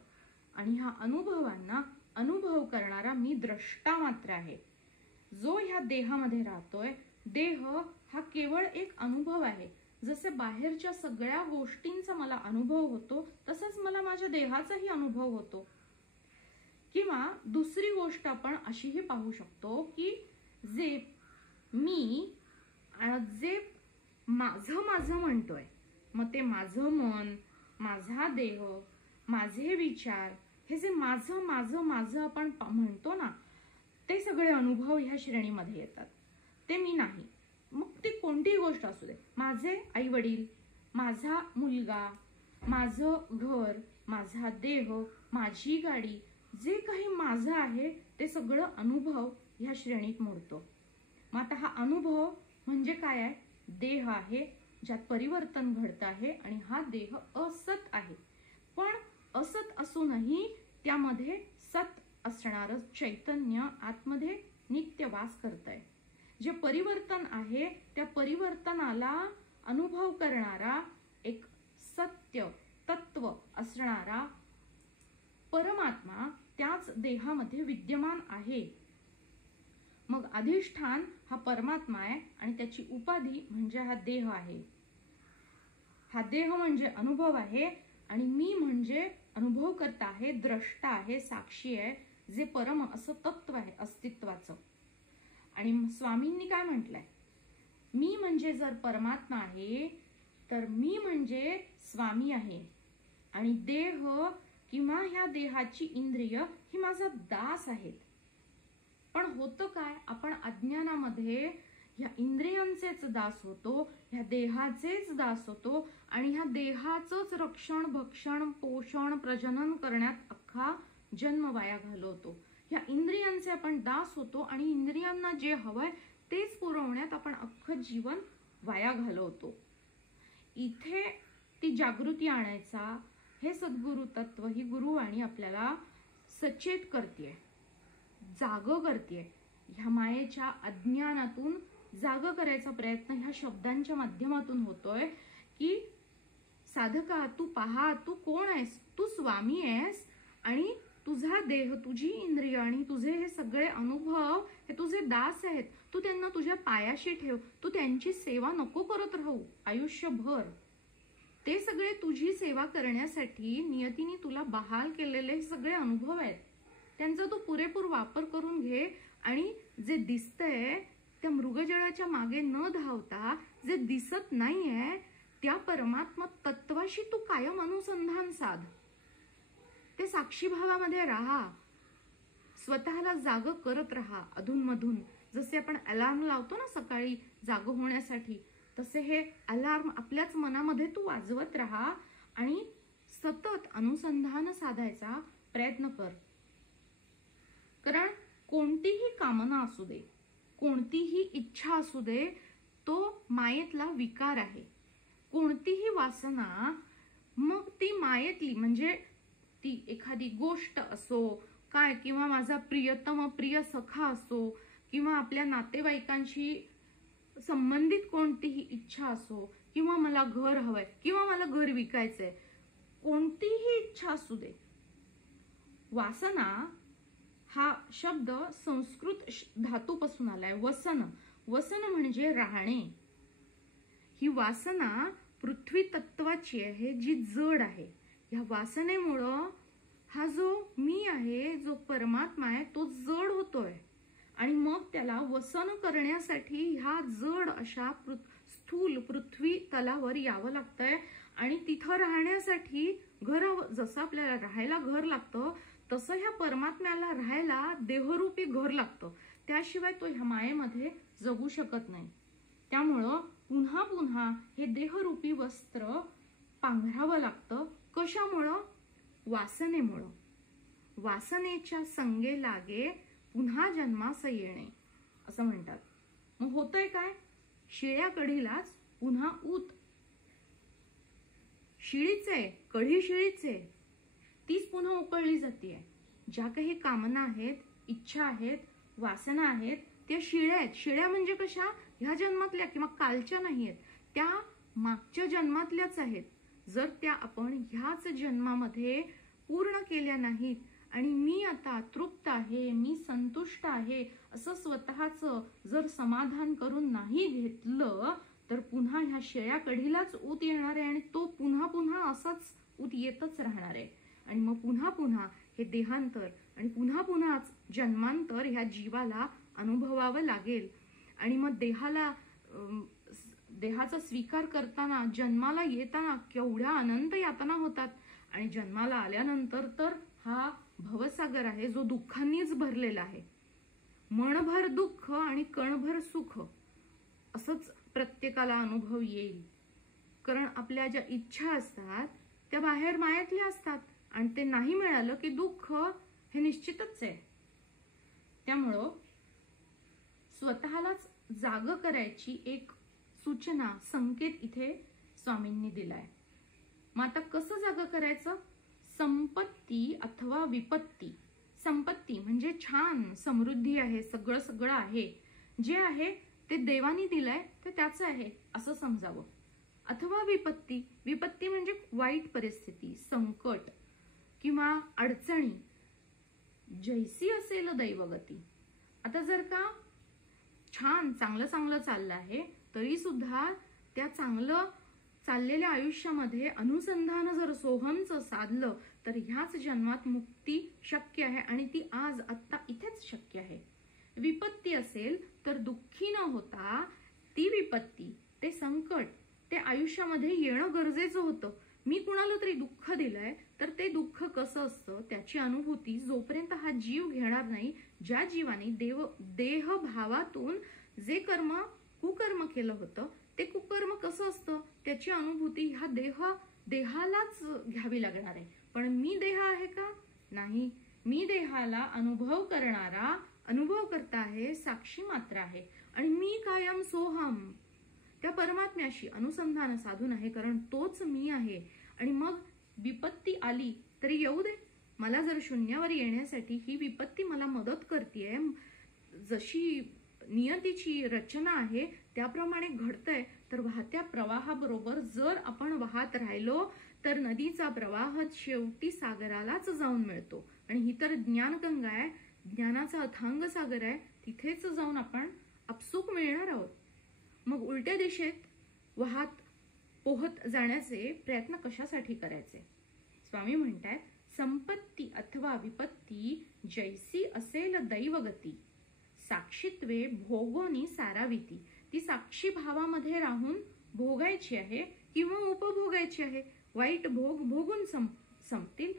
आणि ह्या अनुभवांना अनुभव करणारा मी द्रष्टा मात्र आहे, जो ह्या देहामध्ये राहतोय. देह हा केवळ एक अनुभव आहे. जसे बाहेरच्या सगळ्या गोष्टींचा मला अनुभव होतो तसंच मला माझ्या देहाचाही अनुभव होतो. किंवा दुसरी गोष्ट आपण अशीही पाहू शकतो की जे माझं म्हणतोय, मग ते माझं मन, माझा देह, माझे विचार, हे जे माझं आपण म्हणतो ना, ते सगळे अनुभव ह्या श्रेणीमध्ये येतात. ते मी नाही. मग ती कोणतीही गोष्ट असू दे, माझे आई वडील, माझा मुलगा, माझं घर, माझा देह, माझी गाडी, जे काही माझं आहे ते सगळं अनुभव ह्या श्रेणीत मोडतो. मग आता हा अनुभव म्हणजे काय आहे, देह आहे ज्यात परिवर्तन घडत आहे आणि हा देह असत आहे. पण असत असूनही त्यामध्ये सत असणारं चैतन्य आतमध्ये नित्य वास करतंय. जे परिवर्तन आहे त्या परिवर्तनाला अनुभव करणारा एक सत्य तत्व असणारा परमात्मा त्याच देहामध्ये विद्यमान आहे. मग अधिष्ठान हा परमात्मा आहे आणि त्याची उपाधी म्हणजे हा देह आहे. हा देह म्हणजे अनुभव आहे आणि मी म्हणजे अनुभव करता आहे, द्रष्टा आहे, साक्षी आहे, जे परम असं तत्व आहे अस्तित्वाचं. आणि स्वामींनी काय म्हटलंय, मी म्हणजे जर परमात्मा आहे तर मी म्हणजे स्वामी आहे आणि देह किंवा ह्या देहाची इंद्रिय ही माझा दास आहेत. पण होतं काय, आपण अज्ञानामध्ये ह्या इंद्रियांचेच दास होतो, ह्या देहाचेच दास होतो आणि ह्या देहाचंच रक्षण, भक्षण, पोषण, प्रजनन करण्यात अख्खा जन्म वाया घालवतो. ह्या इंद्रियांचे आपण दास होतो आणि इंद्रियांना जे हवंय तेच पुरवण्यात आपण अख्खं जीवन वाया घालवतो. इथे ती जागृती आणायचा हे सद्गुरु तत्व ही गुरुवाणी आपल्याला सचेत करतेय, जाग करतेय. ह्या मायेच्या अज्ञानातून जाग करायचा प्रयत्न ह्या शब्दांच्या माध्यमातून होतोय की साधका तू पहा, तू कोण आहेस, तू स्वामी आहेस आणि तुझा देह, तुझी इंद्रिय आणि तुझे हे सगळे अनुभव हे तुझे दास आहेत. तू त्यांना तुझ्या पायाशी ठेव, तू त्यांची सेवा नको करत राहू आयुष्यभर. ते सगळे तुझी सेवा करण्यासाठी नियतीने तुला बहाल केलेले सगळे अनुभव आहेत, त्यांचा तू पुरेपूर वापर करून घे आणि जे दिसतंय त्या मृगजळाच्या मागे न धावता जे दिसत नाहीये त्या परमात्मा तत्वाशी तू कायम अनुसंधान साध. ते साक्षीभावामध्ये राहा, स्वतःला जाग करत राहा अधूनमधून. जसे आपण अलार्म लावतो ना सकाळी जाग होण्यासाठी, तसे हे अलार्म आपल्याच मनामध्ये तू वाजवत राहा आणि सतत अनुसंधान साधायचा प्रयत्न कर. कारण कोणतीही कामना असू दे, कोणतीही इच्छा असू दे, तो मायेतला विकार आहे. कोणतीही वासना मग ती मायेतली, म्हणजे ती एखादी गोष्ट असो काय, किंवा माझा प्रियतम प्रिय सखा असो, किंवा आपल्या नातेवाईकांशी संबंधित कोणतीही इच्छा असो, किंवा मला घर हवंय, किंवा मला घर विकायचंय, कोणतीही इच्छा असू दे. वासना हा शब्द संस्कृत धातूपासून आलाय, वसन. वसन म्हणजे राहणे. ही वासना पृथ्वी तत्वाची आहे, जी जड आहे. या वासनेमुळं हा जो मी आहे, जो परमात्मा आहे, तो जड होतोय. आणि मग त्याला वसन करण्यासाठी ह्या जड अशा स्थूल पृथ्वी तलावर यावं लागतंय. आणि तिथं राहण्यासाठी घर, जसं आपल्याला राहायला घर लागतं तसं ह्या परमात्म्याला राहायला देहरूपी घर लागतं. त्याशिवाय तो ह्या मायेमध्ये जगू शकत नाही. त्यामुळं पुन्हा पुन्हा हे देहरूपी वस्त्र पांघरावं लागतं. कशामुळं? वासनेमुळं. वासनेच्या संगे लागे पुन्हा जन्मास येणे असं म्हणतात. मग होतंय काय? शिळ्या कढीलाच पुन्हा ऊत. शिळीच आहे, कढी शिळीच आहे, तीच पुन्हा उकळली जाते. ज्या काही कामना आहेत, इच्छा आहेत, वासना आहेत, त्या शिळ्या आहेत. शिळ्या म्हणजे कशा? ह्या जन्मातल्या किंवा कालच्या नाही आहेत, त्या मागच्या जन्मातल्याच आहेत. जर त्या आपण ह्याच जन्मामध्ये पूर्ण केल्या नाहीत आणि मी आता तृप्त आहे, मी संतुष्ट आहे असं स्वतःचं जर समाधान करून नाही घेतलं तर पुन्हा ह्या शिळ्या कढीलाच ऊत येणार आहे आणि तो पुन्हा पुन्हा असाच ऊत येतच राहणार आहे. आणि मग पुन्हा पुन्हा हे देहांतर आणि पुन्हा पुन्हाच जन्मांतर ह्या जीवाला अनुभवावं लागेल. आणि मग देहाचा स्वीकार करताना, जन्माला येताना केवढ्या अनंत यातना होतात. आणि जन्माला आल्यानंतर तर हा भवसागर आहे जो दुःखांनीच भरलेला आहे. मनभर दुःख आणि कणभर सुख असंच प्रत्येकाला अनुभव येईल. कारण आपल्या ज्या इच्छा असतात त्या बाहेर मायातल्या असतात आणि ते नाही मिळालं की दुःख हे निश्चितच आहे. त्यामुळं स्वतःलाच जाग करायची एक सूचना, संकेत इथे स्वामींनी दिलाय. मग आता कसं जाग करायचं? संपत्ती अथवा विपत्ती. संपत्ती म्हणजे छान समृद्धी आहे, सगळं सगळं आहे, जे आहे ते देवानी दिलंय ते त्याचं आहे असं समजावं. अथवा विपत्ती. विपत्ती म्हणजे वाईट परिस्थिती, संकट किंवा अडचणी. जैसी असेल दैवगती. आता जर का छान चांगलं चांगलं चाललं आहे तरी सुद्धा त्या चांगलं चाललेल्या आयुष्यामध्ये अनुसंधान जर सोहमचं साधलं तर ह्याच जन्मात मुक्ती शक्य आहे आणि ती आज आत्ता इथेच शक्य आहे. विपत्ती असेल तर दुःखी न होता ती विपत्ती, ते संकट, ते आयुष्यामध्ये येणं गरजेचं होतं. मी कुणाला तरी दुःख दिलंय तर ते दुःख कसं असतं त्याची अनुभूती जोपर्यंत हा जीव घेणार नाही, ज्या जीवाने देह भावातून जे कुकर्म केलं होतं ते कुकर्म कसं असतं त्याची अनुभूती ह्या देहालाच घ्यावी लागणार आहे. पण मी देह आहे का? नाही. मी देहाला अनुभव करणारा अनुभवकर्ता आहे, साक्षी मात्र आहे. आणि मी कायम सोहम त्या परमात्म्याशी अनुसंधान साधून आहे, कारण तोच मी आहे. आणि मग विपत्ती आली तरी येऊ दे, मला जर शून्यावर येण्यासाठी ही विपत्ती मला मदत करतेय, जशी नियतीची रचना आहे त्याप्रमाणे घडतंय. तर वाहत्या प्रवाहाबरोबर जर आपण वाहत राहिलो तर नदीचा प्रवाह शेवटी सागरालाच जाऊन मिळतो. आणि ही तर ज्ञानगंगा आहे, ज्ञानाचा अथांग सागर आहे, तिथेच जाऊन आपण आपसूक मिळणार आहोत. मग उलट्या दिशेत पोहत जाण्याचे प्रयत्न कशासाठी करायचे? स्वामी म्हणतात, संपत्ती अथवा विपत्ती जैसी असेल दैवगती, साक्षीत्वे भोगोनी साराविती. ती साक्षी भावामध्ये राहून भोगायची आहे किंवा उपभोगायची आहे. वाईट भोग भोगून संपतील,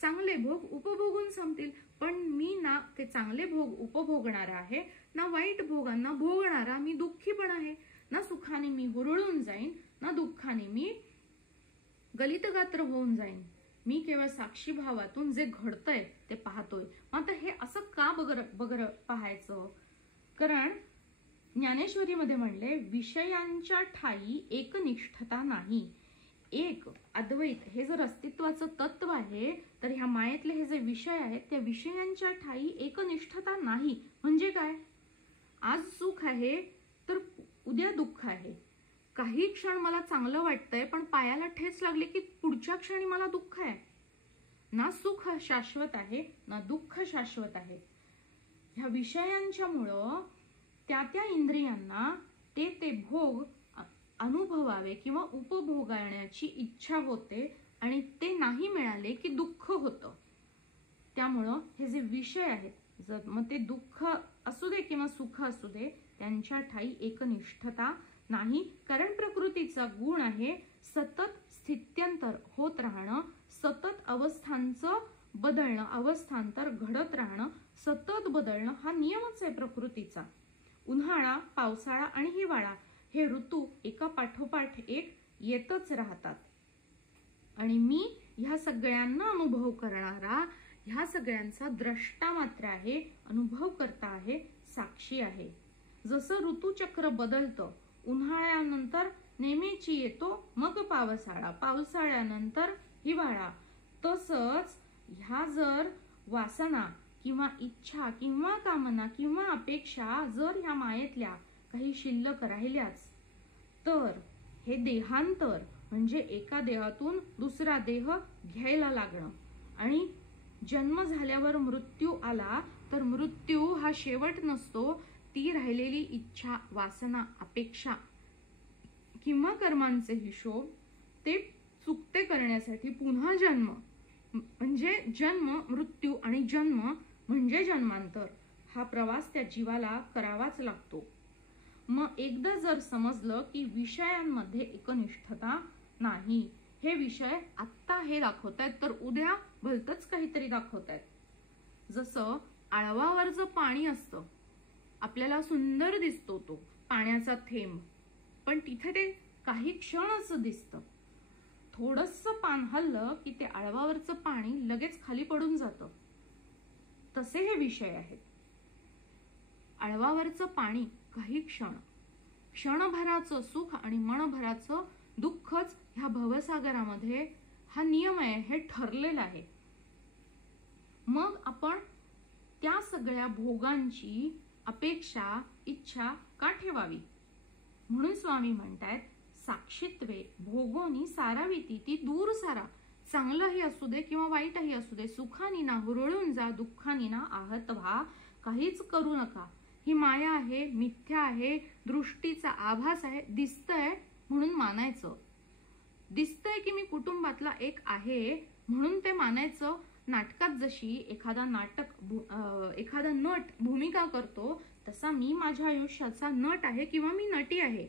चांगले भोग उपभोगून संपतील. पण मी ना ते चांगले भोग उपभोगणारा आहे, ना वाईट भोगांना भोगणारा मी दुःखी पण आहे. ना सुखाने मी हुरळून जाईन, ना दुःखाने मी गलितगात्र होऊन जाईन. मी केवळ साक्षी भावातून जे घडतंय ते पाहतोय. मग आता हे असं का बगर पाहायचं? कारण ज्ञानेश्वरीमध्ये म्हणले, विषयांच्या ठाई एकनिष्ठता नाही. एक अद्वैत हे जर अस्तित्वाचं तत्व आहे, तर ह्या मायेतले हे जे विषय आहेत त्या विषयांच्या ठाई एकनिष्ठता नाही. म्हणजे काय? आज सुख आहे तर उद्या दुःख आहे. काही क्षण मला चांगलं वाटतंय पण पायाला ठेच लागली की पुढच्या क्षणी मला दुःख आहे. ना सुख शाश्वत आहे ना दुःख शाश्वत आहे. ह्या विषयांच्या मुळे त्या इंद्रियांना ते भोग अनुभवावे किंवा उपभोगण्याची इच्छा होते आणि ते नाही मिळाले की दुःख होतं. त्यामुळं हे जे विषय आहेत, मग ते दुःख असू दे किंवा सुख असू दे, त्यांच्या ठाई एकनिष्ठता नाही. कारण प्रकृतीचा गुण आहे सतत स्थित्यंतर होत राहणं, सतत अवस्थांचं बदलणं, अवस्थांतर घडत राहणं, सतत बदलणं हा नियमच आहे प्रकृतीचा. उन्हाळा, पावसाळा आणि हिवाळा हे ऋतू एका पाठोपाठ एक येतच राहतात. आणि मी ह्या सगळ्यांना अनुभव करणारा, ह्या सगळ्यांचा द्रष्टा मात्र आहे, अनुभव करता आहे, साक्षी आहे. जसं ऋतुचक्र बदलतं, उन्हाळ्यानंतर नेहमीची येतो मग पावसाळा, पावसाळ्यानंतर हिवाळा, तसंच ह्या जर वासना किंवा इच्छा किंवा कामना किंवा अपेक्षा जर ह्या मायेतल्या काही शिल्लक राहिल्याच, तर हे देहांतर म्हणजे एका देहातून दुसरा देह घ्यायला लागणं, आणि जन्म झाल्यावर मृत्यू आला तर मृत्यू हा शेवट नसतो. ती राहिलेली इच्छा, वासना, अपेक्षा किंवा कर्मांचे हिशोब ते चुकते करण्यासाठी पुन्हा जन्म, म्हणजे जन्म, मृत्यू आणि जन्म म्हणजे जन्मांतर, हा प्रवास त्या जीवाला करावाच लागतो. मग एकदा जर समजलं की विषयांमध्ये एकनिष्ठता नाही, हे विषय आत्ता हे दाखवतायत तर उद्या भलतंच काहीतरी दाखवतायत. जसं आळवावरचं पाणी असतं, आपल्याला सुंदर दिसतो तो पाण्याचा थेंब, पण तिथे ते काही क्षणच दिसतं. थोडंसं पान हल्लं की ते आळवावरचं पाणी लगेच खाली पडून जातं. तसे हे विषय आहेत. आळवावरचं पाणी काही क्षणभराचं सुख आणि मनभराचं दुःखच ह्या भवसागरामध्ये हा नियम आहे, हे ठरलेलं आहे. मग आपण त्या सगळ्या भोगांची अपेक्षा, इच्छा का ठेवावी? म्हणून स्वामी म्हणतायत, साक्षीत्वे भोगोनी साराविती ती दूर सारा. चांगलंही असू दे किंवा वाईटही असू दे, सुखानी ना हुरळून जा, दुःखानी ना आहत व्हा. काहीच करू नका. ही माया आहे, मिथ्या आहे, दृष्टीचा आभास आहे. दिसतंय म्हणून मानायचं, दिसतंय की मी कुटुंबातला एक आहे म्हणून ते मानायचं. नाटकात जशी एखादा नट भूमिका करतो, तसा मी माझ्या आयुष्याचा नट आहे किंवा मी नटी आहे.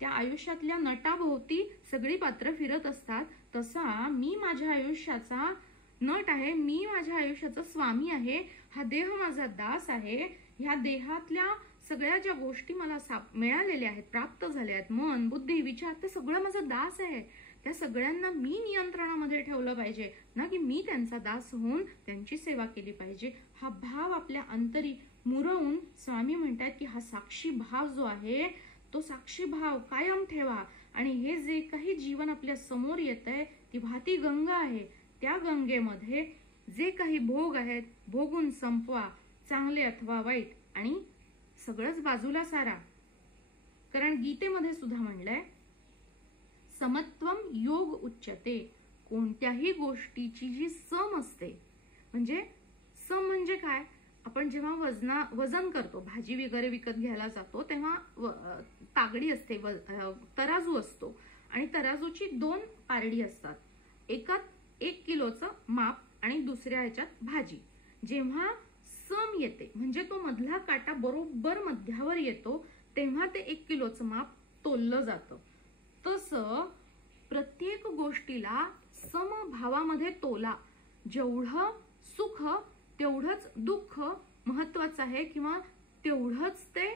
त्या आयुष्यातल्या नटाभोवती सगळी पात्र फिरत असतात, तसा मी माझ्या आयुष्याचा नट आहे, मी माझ्या आयुष्याचा स्वामी आहे. हा देह माझा दास आहे. ह्या देहातल्या सगळ्या ज्या गोष्टी मला मिळालेल्या आहेत, प्राप्त झाल्या आहेत, मन, बुद्धी, विचार, ते सगळं माझा दास आहे. त्या सगळ्यांना मी नियंत्रणामध्ये ठेवलं पाहिजे, ना की मी त्यांचा दास होऊन त्यांची सेवा केली पाहिजे. हा भाव आपल्या अंतरी मुरवून स्वामी म्हणतात की हा साक्षी भाव जो आहे तो साक्षी भाव कायम ठेवा. आणि हे जे काही जीवन आपल्या समोर येत आहे ती वाहती गंगा आहे. त्या गंगेमध्ये जे काही भोग आहेत भोगून संपवा, चांगले अथवा वाईट, आणि सगळंच बाजूला सारा. कारण गीतेमध्ये सुद्धा म्हणलंय, समत्वम योग उच्यते. कोणत्याही गोष्टीची जी सम असते, म्हणजे सम म्हणजे काय, आपण जेव्हा वजन करतो, भाजी वगैरे विकत घ्यायला जातो तेव्हा तागडी असते, तराजू असतो, आणि तराजूची 2 पारडी असतात. एकात 1 किलोचं माप आणि दुसऱ्या ह्याच्यात भाजी. जेव्हा सम येते म्हणजे तो मधला काटा बरोबर मध्यावर येतो, तेव्हा ते 1 किलोचं माप तोललं जातं. तसं प्रत्येक गोष्टीला समभावामध्ये तोला. जेवढं सुख तेवढंच दुःख महत्वाचं आहे, किंवा तेवढंच ते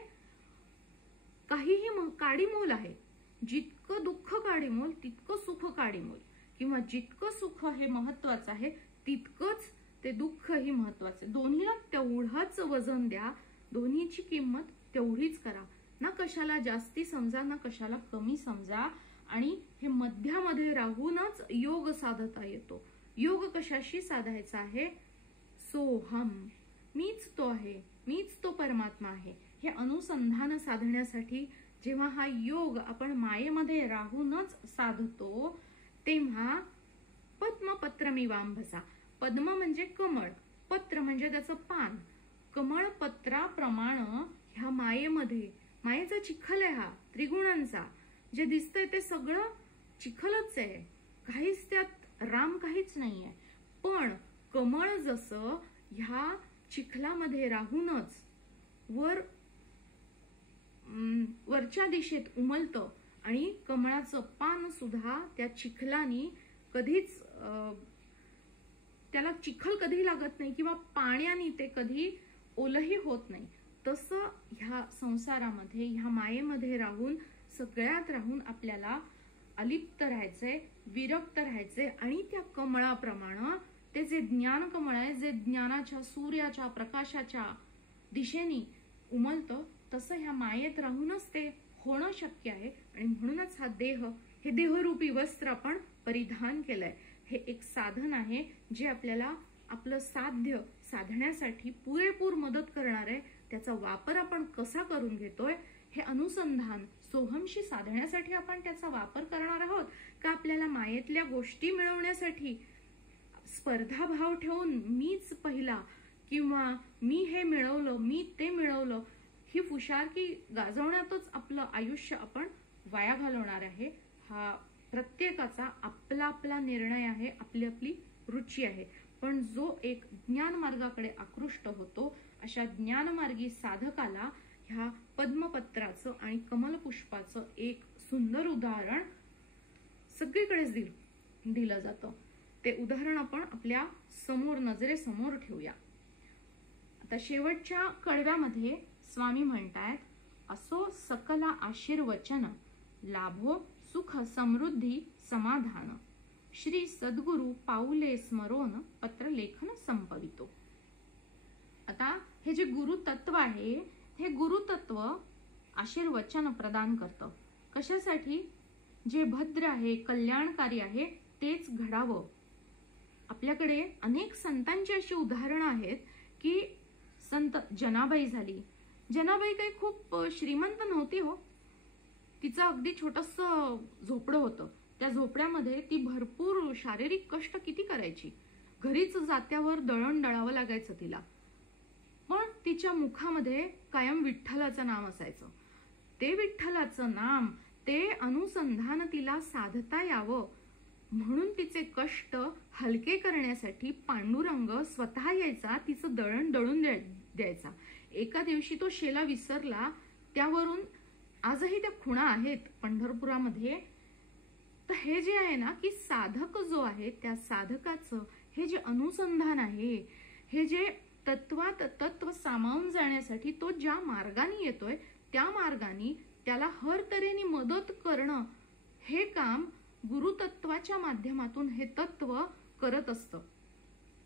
काहीही काडीमोल आहे. जितकं दुःख काडीमोल तितकं सुख काडीमोल. किंवा जितकं सुख हे महत्वाचं आहे तितकंच ते दुःखही महत्वाचं आहे. दोन्हीला तेवढंच वजन द्या, दोन्हीची किंमत तेवढीच करा. ना कशाला जास्ती समजा ना कशाला कमी समजा. आणि हे मध्यामध्ये राहूनच योग साधता येतो. योग कशाशी साधायचा आहे? सोहम, मीच तो आहे, मीच तो परमात्मा आहे, हे अनुसंधान साधण्यासाठी जेव्हा हा योग आपण मायेमध्ये राहूनच साधतो तेव्हा पद्मपत्रमिवांभसा, पद्म म्हणजे कमळ, पत्र म्हणजे त्याचं पान, कमळ पत्राप्रमाणे ह्या मायेमध्ये, मायेचा चिखल आहे हा त्रिगुणांचा, जे दिसतंय ते सगळं चिखलच आहे, काहीच त्यात राम काहीच नाहीये. पण कमळ जसं ह्या चिखलामध्ये राहूनच वरच्या दिशेत उमलतं आणि कमळाचं पान सुद्धा त्या चिखलानी कधीच त्याला चिखल कधी लागत नाही किंवा पाण्याने ते कधी ओलही होत नाही, तसं ह्या संसारामध्ये ह्या मायेमध्ये राहून सगळ्यात राहून आपल्याला अलिप्त राहायचंय, विरक्त राहायचंय. आणि त्या कमळाप्रमाणे ते जे ज्ञान कमळ आहे, जे ज्ञानाच्या सूर्याच्या प्रकाशाच्या दिशेने उमलतं, तसं ह्या मायेत राहूनच ते होणं शक्य आहे. आणि म्हणूनच हा देह, हे देहरूपी वस्त्र आपण परिधान केलंय. हे एक साधन आहे जे आपल्याला आपलं साध्य साधण्यासाठी पुरेपूर मदत करणार आहे. त्याचा वापर आपण कसा करून घेतोय हे अनुसंधान सोहमशी साधण्यासाठी आपण त्याचा वापर करणार आहोत का आपल्याला मायेतल्या गोष्टी मिळवण्यासाठी स्पर्धा भाव ठेवून मीच पहिला किंवा मी हे मिळवलं, मी ते मिळवलं, ही फुशारकी गाजवण्यातच आपलं आयुष्य आपण वाया घालवणार आहे. हा प्रत्येकाचा आपला आपला निर्णय आहे, आपली आपली रुची आहे. पण जो एक ज्ञान मार्गाकडे आकृष्ट होतो अशा ज्ञानमार्गी साधकाला ह्या पद्मपत्राचं आणि कमलपुष्पाचं एक सुंदर उदाहरण सगळीकडेच दिलं जातं. ते उदाहरण आपण आपल्या समोर नजरेसमोर ठेवूया. आता शेवटच्या कडव्यामध्ये स्वामी म्हणतायत, असो सकला आशीर्वचन लाभो सुख समृद्धी समाधान, श्री सद्गुरु पाऊले स्मरोन पत्र लेखन संपवितो. आता हे जे गुरु तत्व आहे, हे गुरु तत्व आशीर्वचन प्रदान करतं. कशासाठी? जे भद्र आहे, कल्याणकारी आहे तेच घडावं. आपल्याकडे अनेक संतांची अशी उदाहरणं आहेत की संत जनाबाई झाली. जनाबाई काही खूप श्रीमंत नव्हती हो, तिचं अगदी छोटंसं झोपडं होतं. त्या झोपड्यामध्ये ती भरपूर शारीरिक कष्ट किती करायची, घरीच जात्यावर दळण दळावं लागायचं तिला. पण तिच्या मुखामध्ये कायम विठ्ठलाचं नाम असायचं. ते विठ्ठलाचं नाम, ते अनुसंधान तिला साधता यावं म्हणून तिचे कष्ट हलके करण्यासाठी पांडुरंग स्वतः यायचा, तिचं दळण दळून द्यायचा. एका दिवशी तो शेला विसरला, त्यावरून आजही त्या खुणा आहेत पंढरपुरामध्ये. तर हे जे आहे ना की साधक जो आहे त्या साधकाचं हे जे अनुसंधान आहे, हे जे तत्वात तत्व सामावून जाण्यासाठी तो ज्या मार्गाने येतोय त्या मार्गाने त्याला हर तऱ्हेने मदत करणं, हे काम गुरुतत्वाच्या माध्यमातून हे तत्व करत असतं.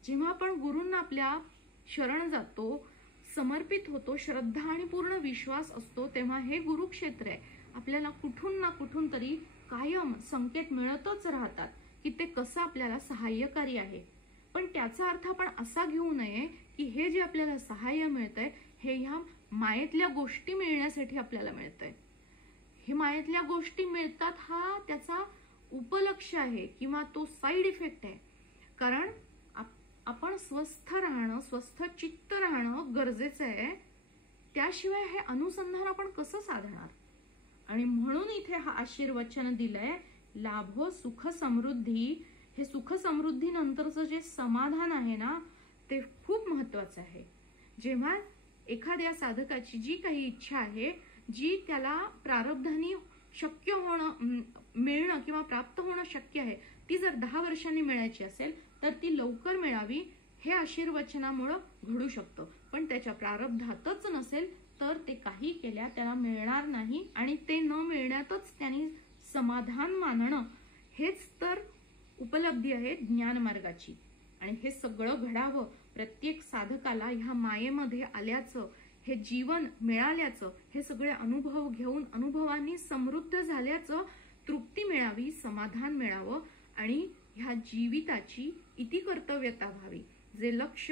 जेव्हा आपण गुरूंना आपल्या शरण जातो, समर्पित होतो, श्रद्धा आणि पूर्ण विश्वास असतो, तेव्हा हे गुरुक्षेत्र आहे. आपल्याला कुठून ना कुठून तरी कायम संकेत मिळतच राहतात की ते कसं आपल्याला सहाय्यकारी आहे. पण त्याचा अर्थ आपण असा घेऊ नये की हे जे आपल्याला सहाय्य मिळतंय हे ह्या मायेतल्या गोष्टी मिळण्यासाठी आपल्याला मिळतंय. हे मायेतल्या गोष्टी मिळतात हा त्याचा उपलक्ष आहे किंवा तो साईड इफेक्ट आहे. कारण आपण स्वस्थ राहणं, स्वस्थ चित्त राहणं गरजेचं आहे. त्याशिवाय हे अनुसंधान आपण कसं साधणार? आणि म्हणून इथे हा आशीर्वचन दिलंय, लाभो सुख समृद्धी. हे सुख समृद्धी नंतरचं जे समाधान आहे ना ते खूप महत्वाचं आहे. जेव्हा एखाद्या साधकाची जी काही इच्छा आहे, जी त्याला प्रारब्धाने शक्य होणं, मिळणं किंवा प्राप्त होणं शक्य आहे, ती जर 10 वर्षांनी मिळायची असेल तर ती लवकर मिळावी हे आशीर्वचनामुळं घडू शकतं. पण त्याच्या प्रारब्धातच नसेल तर ते काही केल्या त्याला मिळणार नाही. आणि ते न मिळण्यातच त्यांनी समाधान मानणं हेच तर उपलब्धी आहे ज्ञान मार्गाची. आणि हे सगळं घडावं, प्रत्येक साधकाला ह्या मायेमध्ये आल्याचं, हे जीवन मिळाल्याचं, हे सगळे अनुभव घेऊन अनुभवांनी समृद्ध झाल्याचं तृप्ती मिळावी, समाधान मिळावं आणि ह्या जीविताची इति कर्तव्यता व्हावी. जे लक्ष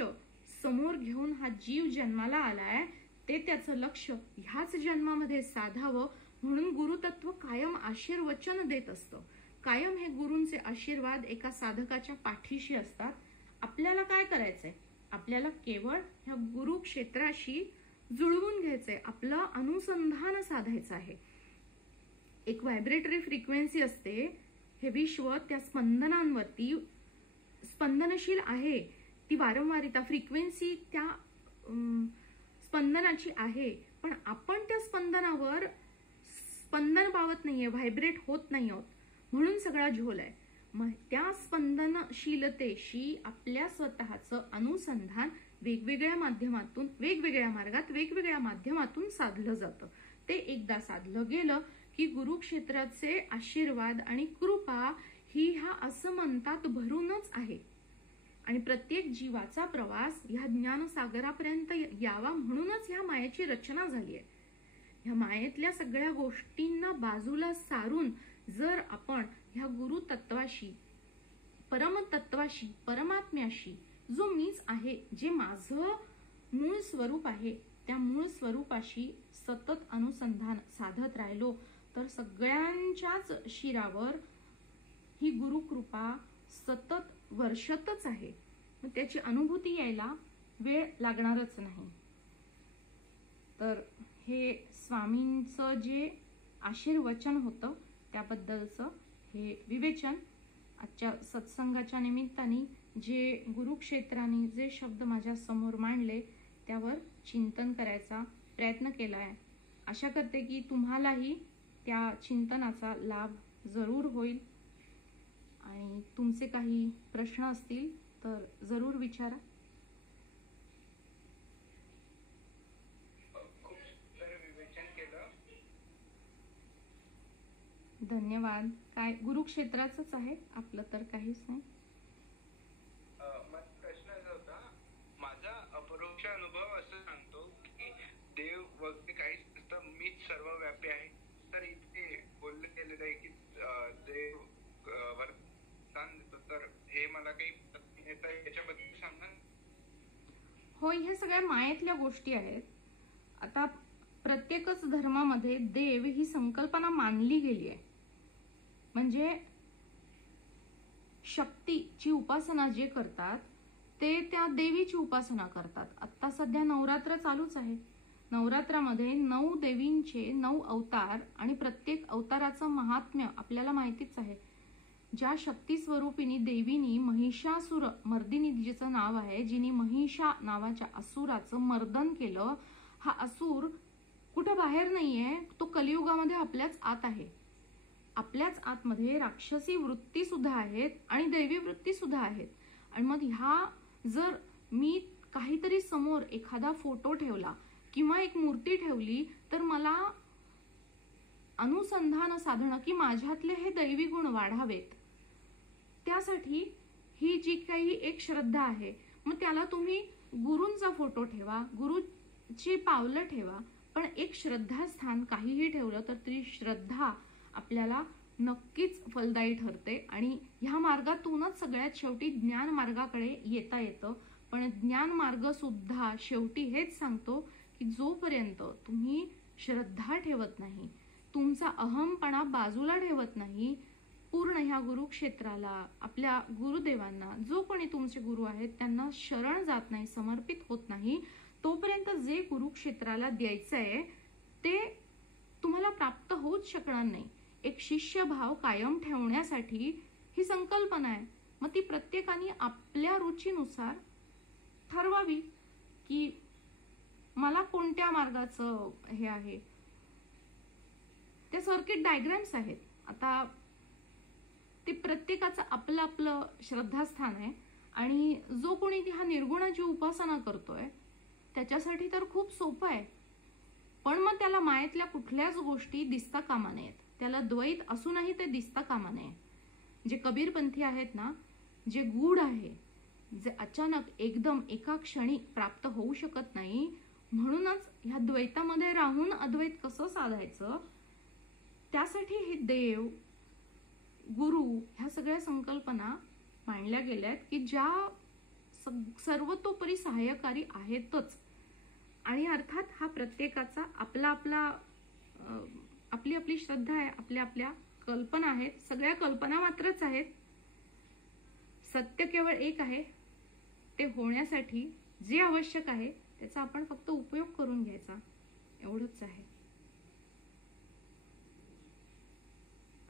समोर घेऊन हा जीव जन्माला आलाय ते त्याचं लक्ष ह्याच जन्मामध्ये साधावं म्हणून गुरुतत्व कायम आशीर्वचन देत असतं. कायम हे गुरूंचे आशीर्वाद एका साधकाच्या पाठीशी असतात. आपल्याला काय करायचंय? आपल्याला केवळ ह्या गुरुक्षेत्राशी जुळवून घ्यायचंय, आपलं अनुसंधान साधायचं आहे. एक व्हायब्रेटरी फ्रिक्वेन्सी असते. हे विश्व त्या स्पंदनांवरती स्पंदनशील आहे. ती वारंवारिता फ्रिक्वेन्सी त्या स्पंदनाची आहे, पण आपण त्या स्पंदनावर स्पंदन पावत नाहीये, व्हायब्रेट होत नाही आहोत, म्हणून सगळा झोल आहे. मग त्या स्पंदनशीलतेशी आपल्या स्वतःचं अनुसंधान वेगवेगळ्या माध्यमातून, वेगवेगळ्या मार्गात, वेगवेगळ्या माध्यमातून साधलं जातं. ते एकदा साधलं गेलं की गुरुक्षेत्राचे आशीर्वाद आणि कृपा ही ह्या असं म्हणतात भरूनच आहे. आणि प्रत्येक जीवाचा प्रवास ह्या ज्ञानसागरापर्यंत यावा म्हणूनच ह्या मायेची रचना झाली आहे. ह्या मायेतल्या सगळ्या गोष्टींना बाजूला सारून जर आपण ह्या गुरुतत्वाशी, परमतत्वाशी, परमात्म्याशी, जो मीच आहे, जे माझं मूळ स्वरूप आहे, त्या मूळ स्वरूपाशी सतत अनुसंधान साधत राहिलो तर सगळ्यांच्याच शिरावर ही गुरुकृपा सतत वर्षतच आहे. मग त्याची अनुभूती यायला वेळ लागणारच नाही. तर हे स्वामींचं जे आशीर्वचन होतं त्याबद्दलचं हे विवेचन आजच्या सत्संगाच्या निमित्ताने जे गुरुक्षेत्राने जे शब्द माझ्या समोर मांडले त्यावर चिंतन करायचा प्रयत्न केलाय. आशा करते की तुम्हालाही त्या चिंतनाचा लाभ जरूर होईल. आणि तुमचे काही प्रश्न असतील तर जरूर विचारा. खूप सुंदर विवेचन केलं. धन्यवाद. काय गुरुक्षेत्राचंच आहे आपलं, तर काहीच नाही. माझा प्रश्न असा होता, माझा अपरोक्ष अनुभव असं सांगतो की देव वगैरे काहीच नसतं, मीच सर्वव्यापी आहे. तर इथे बोललं गेलेलं आहे की देव वरदान देतो, तर हे मला काही याच्याबद्दल सांगा. होय, हे सगळ्या मायेतल्या गोष्टी आहेत. आता प्रत्येकच धर्मामध्ये देव ही संकल्पना मानली गेली आहे. म्हणजे शक्तीची उपासना जे करतात ते त्या देवीची उपासना करतात. आता सध्या नवरात्र चालूच आहे. नवरात्रामध्ये 9 देवींचे 9 अवतार आणि प्रत्येक अवताराचं महात्म्य आपल्याला माहितीच आहे. ज्या शक्ती स्वरूपिणी देवीनी महिषासुर मर्दिनी जिचं नाव आहे, जिने महिषा नावाच्या असुराचं मर्दन केलं, हा असुर कुठं बाहेर नाहीये, तो कलियुगामध्ये आपल्याच आत आहे. आपल्याच आतमध्ये राक्षसी वृत्ती सुद्धा आहेत आणि दैवी वृत्ती सुद्धा आहेत. आणि मग ह्या जर मी काहीतरी समोर एखादा फोटो ठेवला किंवा एक मूर्ती ठेवली तर मला अनुसंधान साधणं की माझ्यातले हे दैवी गुण वाढावेत, त्यासाठी ही जी काही एक श्रद्धा आहे, मग त्याला तुम्ही गुरूंचा फोटो ठेवा, गुरुची पावलं ठेवा, पण एक श्रद्धास्थान काहीही ठेवलं तर ती श्रद्धा आपल्याला नक्कीच फलदायी ठरते. आणि ह्या मार्गातूनच सगळ्यात शेवटी ज्ञान मार्गाकडे येता येतं. पण ज्ञान मार्ग सुद्धा शेवटी हेच सांगतो की जोपर्यंत तुम्ही श्रद्धा ठेवत नाही, तुमचा अहमपणा बाजूला ठेवत नाही, पूर्ण ह्या गुरुक्षेत्राला, आपल्या गुरुदेवांना, जो कोणी तुमचे गुरु आहेत त्यांना शरण जात नाही, समर्पित होत नाही, तोपर्यंत जे गुरुक्षेत्राला द्यायचंय ते तुम्हाला प्राप्त होऊच शकणार नाही. एक शिष्यभाव कायम ठेवण्यासाठी ही संकल्पना आहे. मग ती प्रत्येकाने आपल्या रुचीनुसार ठरवावी की मला कोणत्या मार्गाचं हे आहे. ते सर्किट डायग्राम्स आहेत. आता ते प्रत्येकाचं आपलं आपलं श्रद्धास्थान आहे. आणि जो कोणी ह्या निर्गुणाची उपासना करतोय त्याच्यासाठी तर खूप सोपं आहे. पण मग त्याला मायेतल्या कुठल्याच गोष्टी दिसता कामा नयेत. त्याला द्वैत असूनही ते दिसता कामा नये. जे कबीरपंथी आहेत ना, जे गूढ आहे, जे अचानक एकदम एका क्षणी प्राप्त होऊ शकत नाही, म्हणूनच ह्या द्वैतामध्ये राहून अद्वैत कसं साधायचं, त्यासाठी हे देव, गुरु ह्या सगळ्या संकल्पना मांडल्या गेल्यात की ज्या सर्वतोपरी सहाय्यकारी आहेतच. आणि अर्थात हा प्रत्येकाचा आपला आपला आपली आपली श्रद्धा आहे, आपल्या आपल्या कल्पना आहेत. सगळ्या कल्पना मात्रच आहेत. सत्य केवळ एक आहे. ते होण्यासाठी जे आवश्यक आहे त्याचा आपण फक्त उपयोग करून घ्यायचा, एवढंच आहे.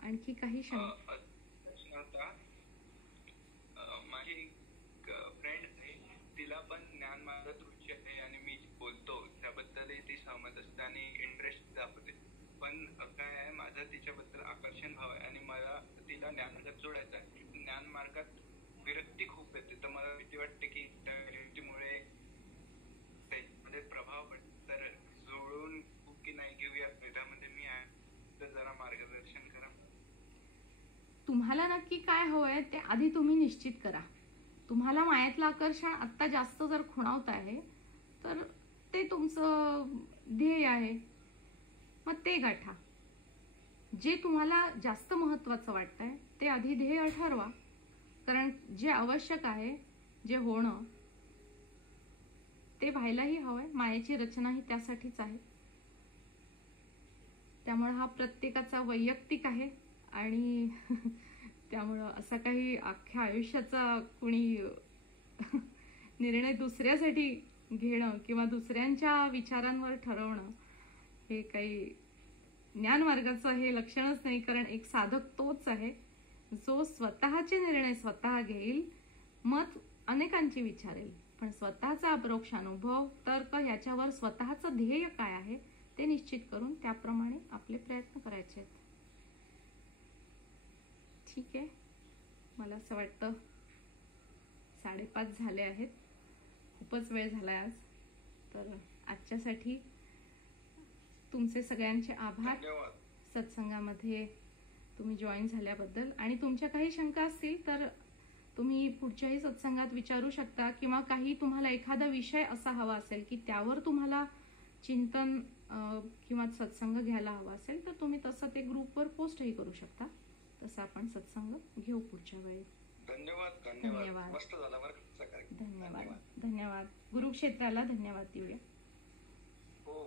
आणखी काही शंका? माझी एक फ्रेंड आहे, तिला पण ज्ञान मार्गात रुची आहे आणि मी बोलतो त्याबद्दलही ती सहमत असते आणि इंटरेस्ट दाखवते. पण काय आहे, माझा तिच्याबद्दल आकर्षण भाव आहे आणि मला तिला ज्ञान मार्गात जोडायचं आहे. ज्ञान मार्गात विरक्ती खूप येते, तर मला भीती वाटते की त्या विरक्तीमुळे त्याच्यामध्ये प्रभाव पडतो. तर जोडून की नाही घेऊया वेदामध्ये मी आहे, तर जरा मार्गदर्शन करा. तुम्हाला नक्की काय हवंय ते आधी तुम्ही निश्चित करा. तुम्हाला मायातलं आकर्षण आत्ता जास्त जर खुणावत आहे तर ते तुमचं ध्येय आहे, मग ते गाठा. जे तुम्हाला जास्त महत्वाचं वाटतंय ते आधी ध्येय ठरवा. कारण जे आवश्यक आहे, जे होणं ते व्हायलाही हवंय. मायेची रचना ही त्यासाठीच आहे. त्यामुळे हा प्रत्येकाचा वैयक्तिक आहे आणि त्यामुळं असा काही अख्ख्या आयुष्याचा कुणी निर्णय दुसऱ्यासाठी घेणं किंवा दुसऱ्यांच्या विचारांवर ठरवणं हे काही ज्ञान मार्गाचं हे लक्षणच नाही. कारण एक साधक तोच आहे जो स्वतःचे निर्णय स्वतः घेईल, मत अनेकांची विचारेल, पण स्वतःचा अपरोक्ष अनुभव, तर्क ह्याच्यावर स्वतःचं ध्येय काय आहे ते निश्चित करून त्याप्रमाणे आपले प्रयत्न करायचे आहेत. ठीक आहे, मला असं वाटतं 5:30 झाले आहेत. खूपच वेळ झालाय आज. तर आजच्यासाठी तुमचे सगळ्यांचे आभार. सत्संगामध्ये तुम्ही जॉईन झाल्याबद्दल. आणि तुमच्या काही शंका असतील तर तुम्ही पुढच्याही सत्संगात विचारू शकता, किंवा काही तुम्हाला एखादा विषय असा हवा असेल की त्यावर तुम्हाला चिंतन किंवा सत्संग घ्यायला हवा असेल तर तुम्ही तसं ते ग्रुपवर पोस्टही करू शकता. तसं आपण सत्संग घेऊ पुढच्या वेळी. धन्यवाद. धन्यवाद. मस्त झाला बरं का. धन्यवाद. धन्यवाद. गुरुक्षेत्राला धन्यवाद देऊया. हो.